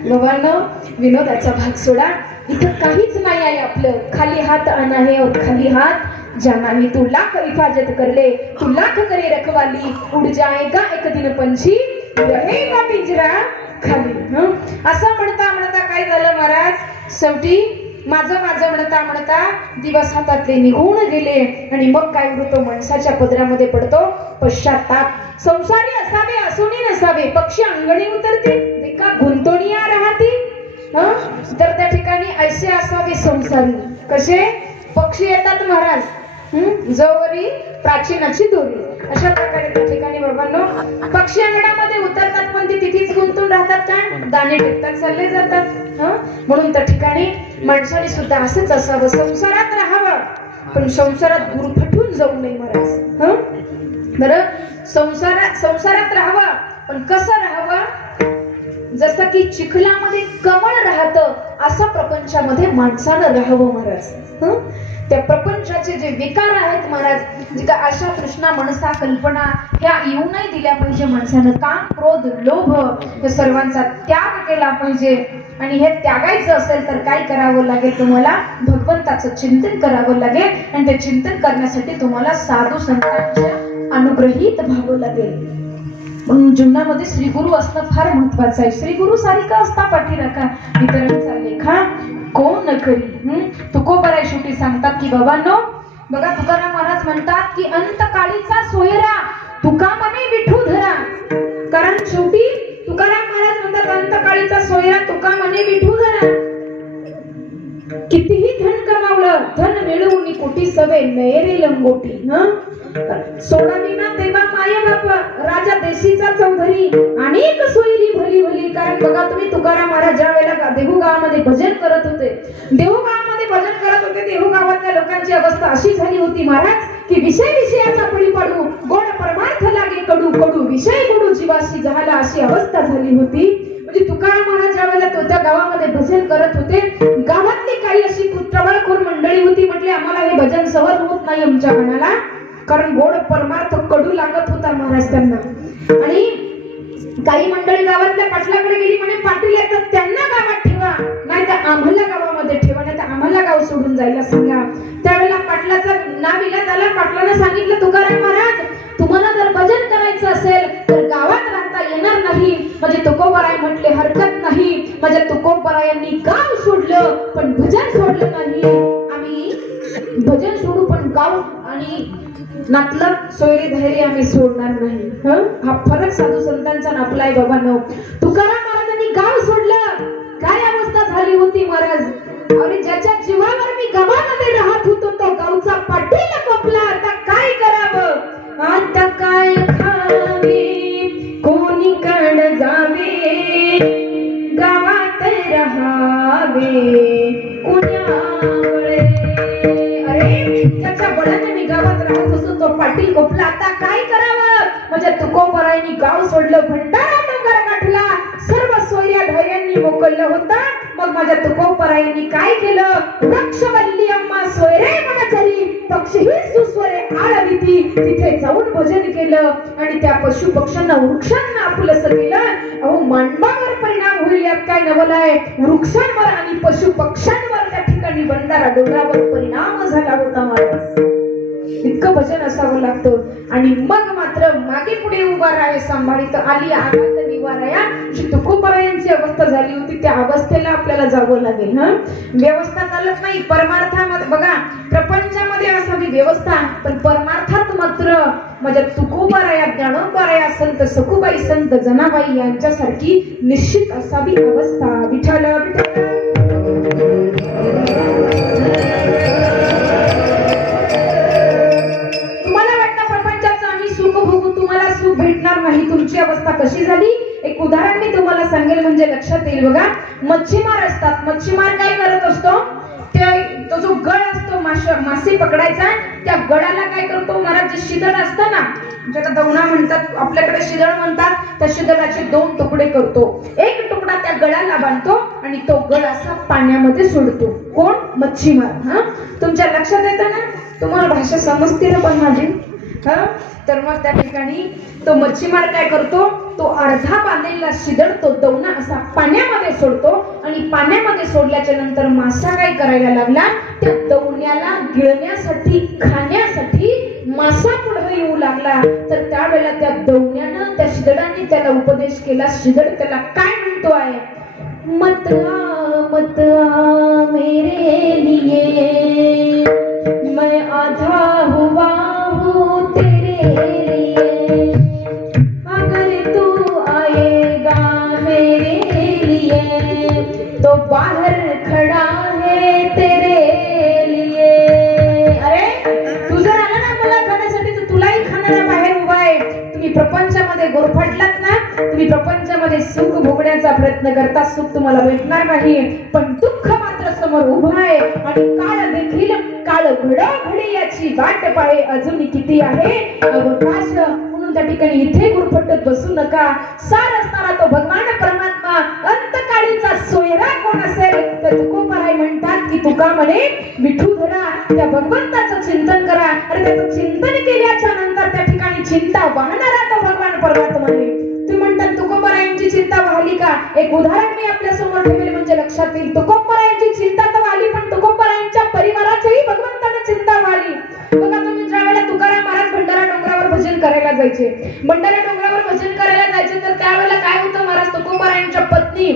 बाबांनो, विनोदाचा भाग सोडा. इथं काहीच नाही आहे आपलं. खाली हात आना है और खाली हात जाना है. तू लाख हिफाजत कर ले, तू लाख करे रखवाली, उड़ जाएगा एक दिन पंछी, रहेगा पिंजरा खाली. असं म्हणता म्हणता काय झालं महाराज? शेवटी माझं माझं म्हणता म्हणता दिवस हातातले निघून गेले आणि मग काय होतो? माणसाच्या पदरामध्ये पडतो पश्चाताप. संसारी असावे असोनी नसावे, पक्षी अंगणी उतरते एका गुंतवणीया राहते. तर त्या ठिकाणी ऐसे असावे संसारी. कसे? पक्षी येतात महाराज, जवरी प्राचीनाची दोरी. अशा प्रकारे त्या ठिकाणी बाबांनो पक्षी अंगणामध्ये उतरतात पण ती तिथेच गुंतून राहतात. काय दाणे टेकतात चालले जातात. म्हणून त्या ठिकाणी माणसाने सुद्धा असंच असावं, संसारात राहावं पण संसारात गुरफटून जाऊ नये महाराज. बरं, संसारात राहावं पण कसं राहावं? जसं की चिखलामध्ये कमळ राहतं असं प्रपंचामध्ये माणसानं राहावं महाराज. त्या प्रपंचाचे जे विकार आहेत महाराज, जे का अशा तृष्णा मनसा कल्पना ह्या येऊ नाही दिल्या पाहिजे माणसानं. काम क्रोध लोभ या सर्वांचा त्याग केला पाहिजे. आणि हे त्यागायचं असेल तर काय करावं लागेल? तुम्हाला भगवंताचं चिंतन करावं लागेल आणि ते चिंतन करण्यासाठी तुम्हाला साधू संतांच्या अनुग्रहित व्हावं लागेल. म्हणून जीवनामध्ये श्री गुरु असणं फार महत्वाचं आहे. श्री गुरु सारिका असता पाठीराखा, इतरांचा लेखा कोण न करी. तुकोबराय शेवटी सांगतात की बाबांनो, बघा तुकाराम महाराज म्हणतात की अंतकाळीचा सोयरा तुका मने विठू धरा. कारण शेवटी तुकाराम महाराज म्हणतात अंतकाळीचा सोयरा तुका मने विठू धरा. कितीही धन कमावलं, धन मिळवून कोटी सवे नयरे लंगोटी. सोडावी ना तेव्हा माय बाप राजा देशीचा चौधरी, अनेक सोयरी भली भली. कारण बघा तुम्ही तुकाराम महाराज ज्या वेळेला देहू गावामध्ये भजन करत होते, देहू गावातल्या लोकांची अवस्था अशी झाली होती महाराज की विषय विषयाचा पळी पाडू, गोड परमार्थ लागे कडू कडू, विषय कडू जीवाशी झाला, अशी अवस्था झाली होती. म्हणजे तुकाराम महाराज ज्या वेळेला त्या गावामध्ये भजन करत होते, गावातली काही अशी प्रबळखोर मंडळी होती. म्हटले आम्हाला हे भजन सहन होत नाही आमच्या मनाला, कारण गोड परमार्थ कडू लागत होता महाराज त्यांना. आणि काही मंडळी गावातल्या पाटलाकडे गेली, म्हणे पाटील येतात त्यांना गावात ठेवा, नाही तर आम्हाला गावामध्ये ठेवा, नाही तर आम्हाला गाव सोडून जायला सांगा. त्यावेळेला पाटलाचं नाव इला त्याला पाटलानं सांगितलं, तुकाराम महाराज तुम्हाला जर भजन करायचं असेल तर गावात राहता येणार नाही. म्हणजे तुकोबराय म्हटले हरकत नाही. म्हणजे तुकोबरायांनी गाव सोडलं पण भजन सोडलं नाही. आम्ही भजन सोडू पण गाव आणि नातलं सोयरी धैर्य आम्ही सोडणार नाही. हा फरक साधू संतांचा नापलाय बाबांनो. तुकाराम महाराजांनी गाव सोडलं. काय अवस्था झाली होती महाराज. आणि ज्याच्या जीवावर मी गावामध्ये राहत होतो तो गावचा पाटील कोपला. आता काय करावं. आता काय खावे कोणीकडे जावे गावात राहावे कुण्यामुळे. अरे त्याच्या बळाने मी गावात राहत असतो तो पाटील कोपला. आता काय करावं. म्हणजे तुकोबरायांनी गाव सोडलं. भंडारा डोंगर गाठला. सर्व सोयऱ्या धैर्यांनी मोकललं होतं. मग माझ्या तुकोबरायांनी काय केलं. वृक्षवल्ली अम्मा सोयरे मनचरी पक्षी सुस्वरे आळविती. तिथे जाऊन भजन केलं आणि त्या पशु पक्ष्यांना वृक्षांना आपलंसं केलं. अहो मानवावर परिणाम होईल यात काय नवल आहे. वृक्षांवर आणि पशु पक्ष्यांवर त्या ठिकाणी भंडारा डोंगरावर परिणाम झाला होता महाराज. इतकं भजन असावं लागतं. आणि मग मात्र मागे पुढे उभा राहाय सांभाळीत आली आघात निवाराया. जी तुकोबरायांची अवस्था झाली होती त्या अवस्थेला आपल्याला जावं लागेल. व्यवस्था चालत नाही परमार्थामध्ये. बघा प्रपंचामध्ये असावी व्यवस्था पण परमार्थात मात्र माझ्या तुकोबराया ज्ञानोबराया संत सखुबाई संत जनाबाई यांच्यासारखी निश्चित असावी अवस्था. विठ्ठल विठ्ठल. सुख भेटणार नाही. तुमची अवस्था कशी झाली एक उदाहरण मी तुम्हाला सांगेल म्हणजे लक्षात येईल. बघा मच्छीमार असतात. मच्छीमार काय करत असतो. तो जो गळ असतो मासे पकडायचा त्या गळाला काय करतो महाराज. जे शिदळ असतं ना ज्याला दवणा म्हणतात आपल्याकडे शिदळ म्हणतात. त्या शिदळाचे 2 तुकडे करतो. एक तुकडा त्या गळाला बांधतो आणि तो गळ असा पाण्यामध्ये सोडतो. कोण मच्छीमार. तुमच्या लक्षात येतं ना. तुम्हाला भाषा समजते ना पण माझी. तर मग त्या ठिकाणी तो मच्छीमार काय करतो. तो अर्धा बांधलेला शिदळ तो दवणा असा पाण्यामध्ये सोडतो आणि पाण्यामध्ये सोडल्याच्या नंतर मासा काय करायला लागला. त्या दवण्याला गिळण्यासाठी खाण्यासाठी मासा पुढे येऊ लागला. तर त्यावेळेला त्या दवण्यानं त्या शिदळाने त्याला उपदेश केला. शिदळ त्याला काय म्हणतो आहे. मत मत मेरे लिए मैं आधा हुआ तेरे लिए अगर तू आएगा मेरे लिए तो बाहर खड़ा है तेरे लिए. अरे तू जर आला ना मला खाण्यासाठी तर तुलाही खाणारा बाहेर उभा आहे. तुम्ही प्रपंचामध्ये गोरफटलात ना. तुम्ही प्रपंचामध्ये सुख भोगण्याचा प्रयत्न करता. सुख तुम्हाला भेटणार नाही पण दुःख मात्र समोर उभं आहे. आणि काळ देखील काळ घडोघडी याची वाट पाहे अजून किती आहे अवकाश. म्हणून त्या ठिकाणी इथे गुरफटत बसू नका. सार असणारा तो भगवान परमात्मा अंतकाळीचा सोयरा कोण असेल तर तुकोबराय म्हणतात की तुका म्हणे विठू धरा. त्या भगवंताचं चिंतन करा. आणि त्याचं चिंतन केल्याच्या नंतर त्या ठिकाणी चिंता वाहणारा तो भगवान परमात्मा आहे. तुम्ही म्हणतात तुकोबरायांची चिंता वाहली का. एक उदाहरण मी आपल्या समोर ठेवले म्हणजे लक्षात येईल. तुकोबरायांची चिंता तर वाहली पण तुकोबरायांच्या परिवाराचीही भगवंताने चिंता वाहली. बघा तुम्ही ज्या वेळेला तुकाराम महाराज भंडारा डोंगरावर भजन करायला जायचे. भंडारा डोंगरावर भजन करायला जायचे तर त्यावेळेला काय होतं महाराज. तुकोबरायांच्या पत्नी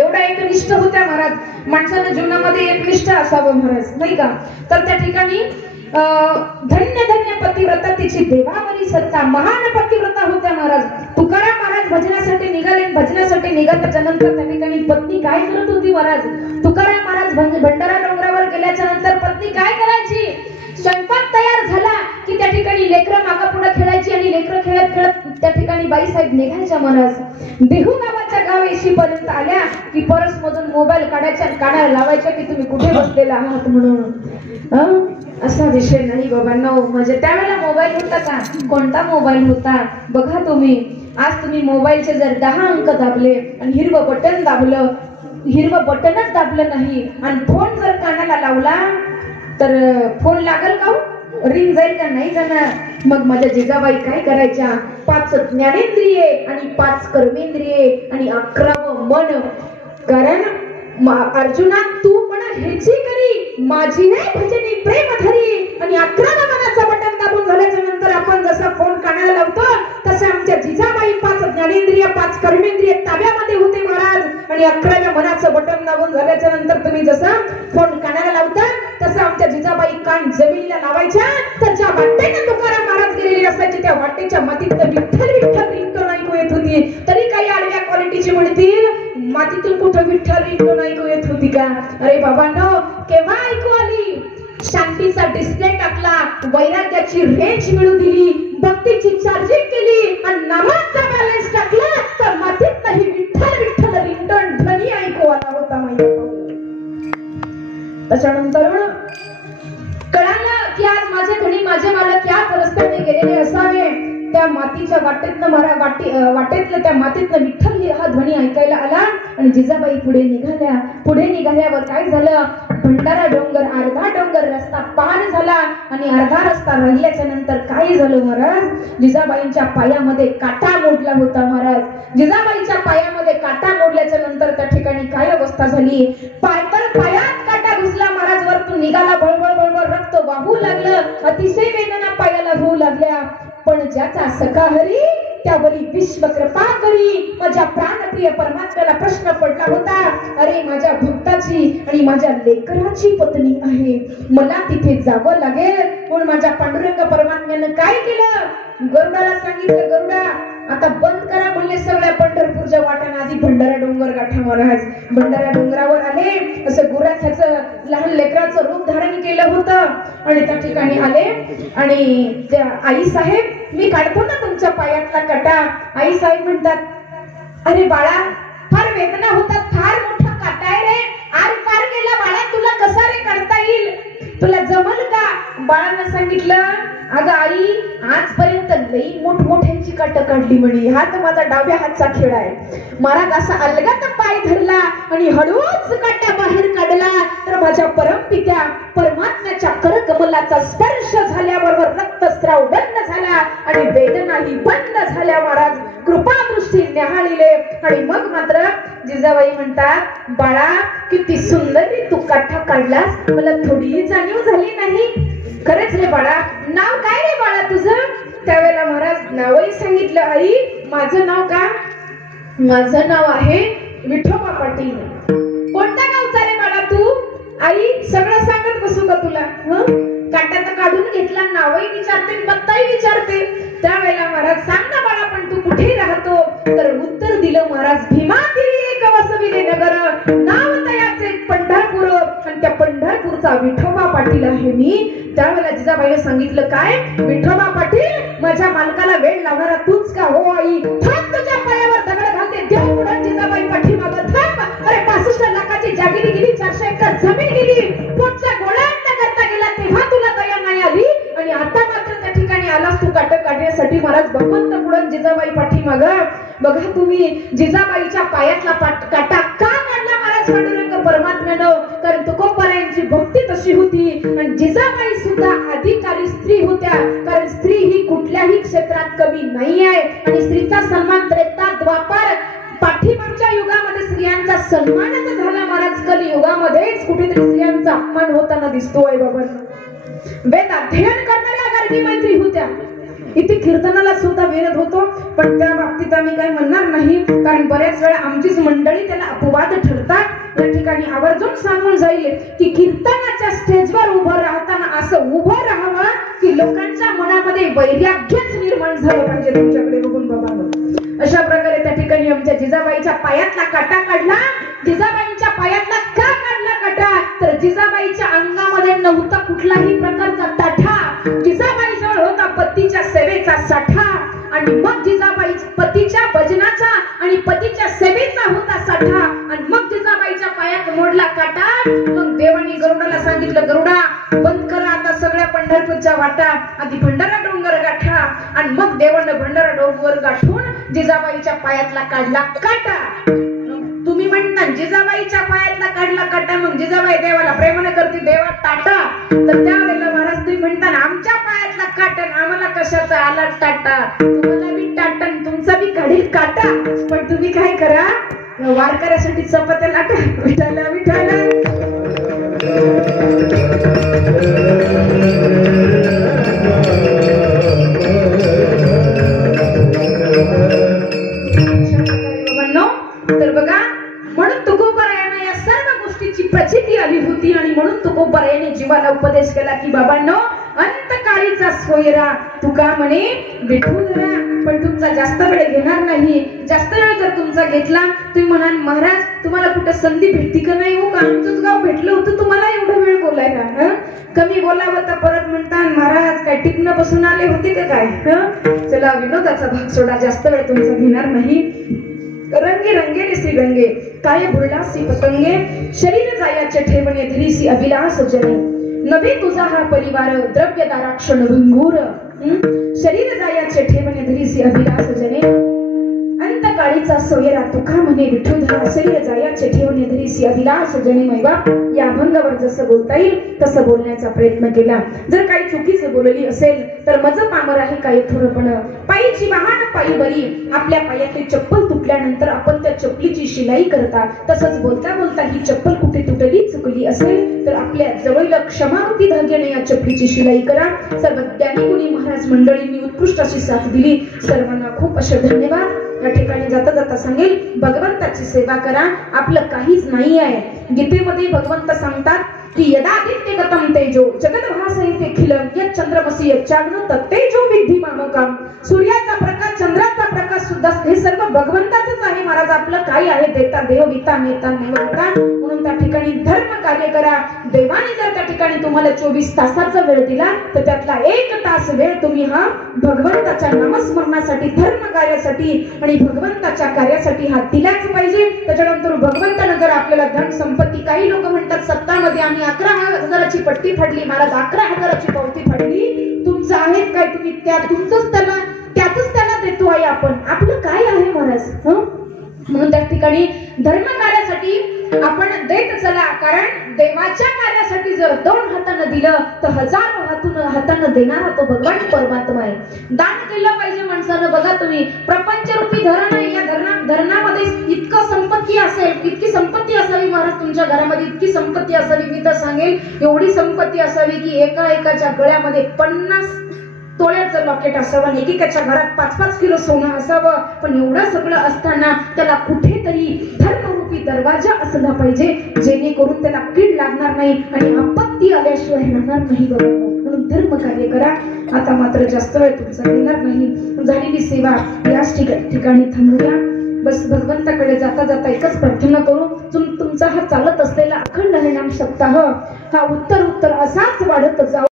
एवढ्या एकनिष्ठ होत्या महाराज. माणसानं जीवनामध्ये एकनिष्ठ असावं महाराज नाही का. तर त्या ठिकाणी धन्य धन्य पतिव्रता तिची देवावरी सत्ता. महान पतिव्रता होत्या महाराज. तुकाराम महाराज भजनासाठी निघाले. भजनासाठी निघाल्याच्या नंतर त्या ठिकाणी पत्नी काय करत होती महाराज. तुकाराम महाराज भंडारा डोंगरावर गेल्याच्या नंतर पत्नी काय करायची. स्वयंपाक तयार झाला की त्या ठिकाणी लेकरं मागा पुढे खेळायची आणि लेकरं खेळत खेळत त्या ठिकाणी बाईसाहेब निघायच्या महाराज. देहू गावाच्या गावेशी पर्यंत आल्या की परस मधून मोबाईल काढायला लावायच्या की तुम्ही कुठे बसलेला आहात म्हणून. असा विषय नाही बाबांनो. म्हणजे त्यावेळेला मोबाईल होता का. कोणता मोबाईल होता बघा तुम्ही. आज तुम्ही मोबाईलचे जर 10 अंक दाबले आणि हिरवं बटन दाबलं. हिरवं बटनच दाबलं नाही आणि फोन जर कानाला लावला तर फोन लागल का. रिंग जाईल का नाही जाणार. मग माझ्या जिजाबाई काय करायच्या. 5 ज्ञानेंद्रिये आणि 5 कर्मेंद्रिये आणि 11वं मन. कारण अर्जुना तू म्हणा ह्याची करी माझी नाही भजनी प्रेम धरी. आणि 11व्या मनाचं बटन दाबून झाल्याच्या नंतर आपण जसा फोन कानाला लावतो तसे आमच्या जिजाबाई 5 ज्ञानेंद्रिय 5 कर्मेंद्रिय ताब्यामध्ये होते महाराज. आणि 11व्या मनाचं बटन दाबून झाल्याच्या नंतर तुम्ही जसा फोन कानाला लावता असं आमच्या जिजाबाई कान जमिनीला लावायच्या. तर ज्या वाटेने तुकाराम महाराज गेलेले असायचे त्या वाटेच्या मातीतनं विठ्ठल विठ्ठल रिंगटोन ऐकू येत होती. तरी काही आडव्या क्वालिटीची म्हणतील मातीतून कुठं विठ्ठल रिंगटोन ऐकू येत होती का? अरे बाबांनो, केव्हा ऐकू आली? शांतीचा डिस्प्ले टाकला, वैराग्याची रेंज मिळू दिली, भक्तीची चार्जिंग केली आणि नामाचा बॅलन्स टाकला तर मातीत नाही विठ्ठल विठ्ठल रिंगटोन ध्वनी ऐकू आला होता. त्याच्यानंतर कळालं की आज माझे धनी माझे मालक या रस्त्याने गेलेले असावे. त्या मातीच्या वाटेतलं त्या मातीतलं विठ्ठल हा ध्वनी ऐकायला आला आणि जिजाबाई पुढे निघाल्यावर काय झालं? भंडारा डोंगर, अर्धा डोंगर रस्ता पार झाला आणि अर्धा रस्ता राहिल्याच्या नंतर काय झालं महाराज? जिजाबाईंच्या पायामध्ये काटा मोडला होता महाराज. जिजाबाईच्या पायामध्ये काटा मोडल्याच्या नंतर त्या ठिकाणी काय अवस्था झाली? पायात काटा घुसला महाराज, वरतून निघाला, बळबळ बळबळ रक्त वाहू लागलं, अतिशय वेदना पायाला होऊ लागल्या. पण ज्याचा सखा हरी त्यावरी विश्व कृपा करी. माझ्या प्राणप्रिय परमात्म्याला प्रश्न पडला होता, अरे माझ्या भक्ताची आणि माझ्या लेकराची पत्नी आहे, मला तिथे जावं लागेल. पण माझ्या पांडुरंग परमात्म्यानं काय केलं? गरुडाला सांगितलं, गरुडा आता बंद करा म्हणले सगळ्या पंढरपूरच्या वाट्यानं. आधी भंडारा डोंगर गाठा महाराज. भंडारा डोंगरावर आले, असं गुराख्याचं लहान लेकराचं रूप धारण केलं होतं आणि त्या ठिकाणी आले आणि त्या आई साहेब मी काढतो ना तुमच्या पायातला काटा. आई साहेब म्हणतात, अरे बाळा फार वेदना होतात, फार मोठा काटा आहे रे, आर पार गेला बाळा, तुला कसा रे काढता येईल, तुला जमल का? बाळांना सांगितलं, अगं आई आजपर्यंत लई मोठमोठ्यांची काट काढली म्हणे, हा तर माझा डाव्या हातचा खेळ आहे. महाराज असा अलगद पाय धरला आणि हळूच काटा बाहेर काढला तर माझ्या परमपित्या परमात्म्याच्या करकमलाचा स्पर्श झाल्याबरोबर रक्तस्राव बंद झाला आणि वेदनाही बंद झाल्या. महाराज कृपादृष्टी न्याहाळीले आणि मग मात्र जिजाबाई म्हणतात, बाळा किती सुंदर तू काठा काढलास, मला थोडी जाणीव झाली नाही. खरंच रे बाळा, नाव काय रे बाळा तुझं? त्यावेळेला महाराज नावही सांगितलं. आई माझं नाव का? माझं नाव आहे विठोबा पाटील. कोणत्या गावचा रे बाळा तू? आई सगळं सांगत बसू का तुला? काटा तर काढून घेतला, नावही विचारते, पत्ताही विचारते. त्यावेळेला महाराज सांग ना बाळा पण तू कुठे राहतो? तर उत्तर दिलं महाराज, भीमागिरी एक वसविले नगर, नाव तयाचे पंढरपूर आणि त्या पंढरपूरचा विठोबा पाटील आहे मी. त्यावेळेला जिजाबाईने सांगितलं, काय विठोबा पाटील, माझ्या मालकाला वेळ लावणारा तूच का? हो आई, थांब तुझ्या पायावर दगड घालते. देव पुढे जिजाबाई पाठीमागं थांब. अरे 65 लाखाची जागिरी गेली, 400 एकर जमीन गेली, पोटचा गोळा करता गेला तेव्हा तुला दया नाही आली आणि आता मात्र त्या ठिकाणी आलास तू काट काढण्यासाठी. महाराज भगवंत पुढे जिजाबाई पाठीमागं. बघा तुम्ही जिजाबाईच्या पायातला काटा का काढला महाराज पांडुरंग परमात्म्यानं? कारण तुकोबारायांची भक्ती तशी होती आणि जिजाबाई सुद्धा अधिकारी स्त्री होत्या. कारण स्त्री ही कुठल्याही क्षेत्रात कमी नाही आहे आणि स्त्रीचा सन्मान त्रेता द्वापार पाठीमागच्या युगामध्ये स्त्रियांचा सन्मानच झाला महाराज. कलियुगामध्येच कुठेतरी स्त्रियांचा अपमान होताना दिसतोय बाबा. वेद अध्ययन करणाऱ्या गार्गी मैत्री होत्या. इथे कीर्तनाला सुद्धा वेरत होतो, पण त्या बाबतीत आम्ही काही म्हणणार नाही कारण बऱ्याच वेळा आमचीच मंडळी त्याला अपवाद ठरतात. या ठिकाणी आवर्जून सांगून जाईल की कीर्तनाच्या स्टेजवर उभं राहताना असं उभं राहावं की लोकांच्या मनामध्ये वैराग्यच निर्माण झालं पाहिजे तुमच्याकडे बघून बाबा. अशा प्रकारे त्या ठिकाणी आमच्या जिजाबाईच्या पायातला काटा काढला. जिजाबाईंच्या पायातला का काढला काटा? तर जिजाबाईच्या अंगामध्ये नव्हता कुठलाही प्रकारचा ताठा. जिजाबाईजवळ होता पतीच्या सेवेचा साठा आणि मग जिजाबाई पतीच्या भजनाचा आणि पतीच्या सेवेचा होता साठा आणि मग जिजाबाईच्या पायात मोडला काटा. मग देवानी गरुडाला सांगितलं, गरुडा बंद करा आता सगळ्या पंढरपूरच्या वाटा, आधी भंडारा डोंगर गाठा आणि मग देवानं भंडारा डोंगर गाठून जिजाबाईच्या पायातला काढला काटा. तुम्ही म्हणता जिजाबाईच्या पायातला काढला काटा, मग जिजाबाई देवाला प्रेमाने करते, देवा टाटा. तर त्यावेळेला महाराज तुम्ही म्हणता आमच्या पायातला काटा, आम्हाला कशाचा आला टाटा? तुम्हाला बी टाटा तुमचा बी काढील काटा. पण तुम्ही काय करा, वारकऱ्यासाठी चपात्या लाटा, विठाला विठाला. तर बघा, म्हणून तुकोबारायांना या सर्व गोष्टीची प्रचिती आली होती आणि म्हणून तुकोबारायांनी जीवाला उपदेश केला की बाबांनो, अंतकाळीचा सोयरा तुका म्हणे विठुरा, पण तुमचा जास्त वेळ घेणार नाही. जास्त वेळ जर तुमचा घेतला, तुम्ही म्हणाल महाराज तुम्हाला कुठं संधी भेटती का नाही हो, का आमचंच गाव भेटलं होतं तुम्हाला एवढा वेळ बोलायला, कमी बोलावं तर परत म्हणता महाराज काय टिपणं बसून आले होते का काय. चला विनोदाचा भाग सोडा, जास्त वेळ तुमचा घेणार नाही. रंगे रंगेले श्री गंगे, काय बुरलासी पतंगे, शरीर जायाचे ठेवणे धरीसी अभिलाष जने, नवे तुझा हा परिवार द्रव्य दाराक्षण भंगूर, शरीर जायाचे ठेवणे धरीसी अभिलाष जने, अंतकाळीचा सोयरा तुका म्हणे विठुधरा, शरीर जायाचे ठेवणे धरीसी अभिलाष जने. मैवा या अभंगावर जसं बोलता येईल तसं बोलण्याचा प्रयत्न केला. जर काही चुकीचं बोलली असेल तर मज पामर आहे काही थोरपण, पायीची वाहन पायी बरी, आपल्या पायातली चप्पल तुटल्यानंतर आपण त्या चप्पलीची शिलाई करता, तसंच बोलता बोलता ही चप्पल कुठे तुटली चुकली असेल तर आपल्या जवळ क्षमावती धाग्याने या चप्पलीची शिलाई करा. सर्व ज्ञानी गुणी महाराज मंडळींनी उत्कृष्ट अशी साथ दिली. सर्वांना खूप असे धन्यवाद. या ठिकाणी जाता जाता सांगेल, भगवंताची सेवा करा, आपलं काहीच नाही आहे. गीतेमध्ये भगवंत सांगतात की यदादित्य गतम तेजो जगत भासयते खिलम यत् चंद्रमसी यच्चाग्नो तत्तेजो विद्धि मामकम. सूर्याचा प्रकाश, चंद्राचा प्रकाश सुद्धा हे सर्व भगवंताचंच आहे महाराज. आपलं काय आहे, देता देव विता नेता नेवता. म्हणून त्या ठिकाणी धर्म कार्य करा. देवाने जर त्या ठिकाणी तुम्हाला 24 तासाचा वेळ दिला तर त्यातला 1 तास वेळ तुम्ही हा भगवंताच्या नामस्मरणासाठी, धर्म कार्यासाठी आणि भगवंताच्या कार्यासाठी हा दिलाच पाहिजे. त्याच्यानंतर भगवंतानं जर आपल्याला धन संपत्ती, काही लोक म्हणतात सत्तामध्ये आम्ही 11,000ची पट्टी फाडली, महाराज 11,000ची पावती फाडली, तुमचं आहे काय, तुम्ही तुमचंच त्याच त्याला देतो आहे आपण, आपलं काय आहे महाराज. म्हणून त्या ठिकाणी धर्म कार्यासाठी आपण देत चला, कारण देवाच्या कार्यासाठी जर 2 हातानं दिलं तर 1000 हातानं देणारा तो भगवान परमात्मा आहे. दान केलं पाहिजे माणसानं. बघा तुम्ही, प्रपंचरूपी धरण आहे, या धरणामध्ये इतकं संपत्ती असेल, इतकी संपत्ती असावी महाराज तुमच्या घरामध्ये, इतकी संपत्ती असावी, मी तर सांगेल एवढी संपत्ती असावी की एकाच्या गळ्यामध्ये 50 तोळ्याचं लॉकेट असावं, एकेकाच्या घरात 5-5 किलो सोनं असावं. पण एवढं सगळं असताना त्याला कुठेतरी धर्मरूपी दरवाजा असला पाहिजे, जेणेकरून त्याला कीड लागणार नाही आणि आपत्ती आल्याशिवाय राहणार नाही. बरोबर, म्हणून धर्म कार्य करा. आता मात्र जास्त वेळ तुमचा देणार नाही. झालेली सेवा याच ठिकाणी थांबूया. बस भगवंताकडे जाता जाता एकच प्रार्थना करू, तुमचा हा चालत असलेला अखंड हरिनाम सप्ताह हा उत्तर असाच वाढत जाऊ.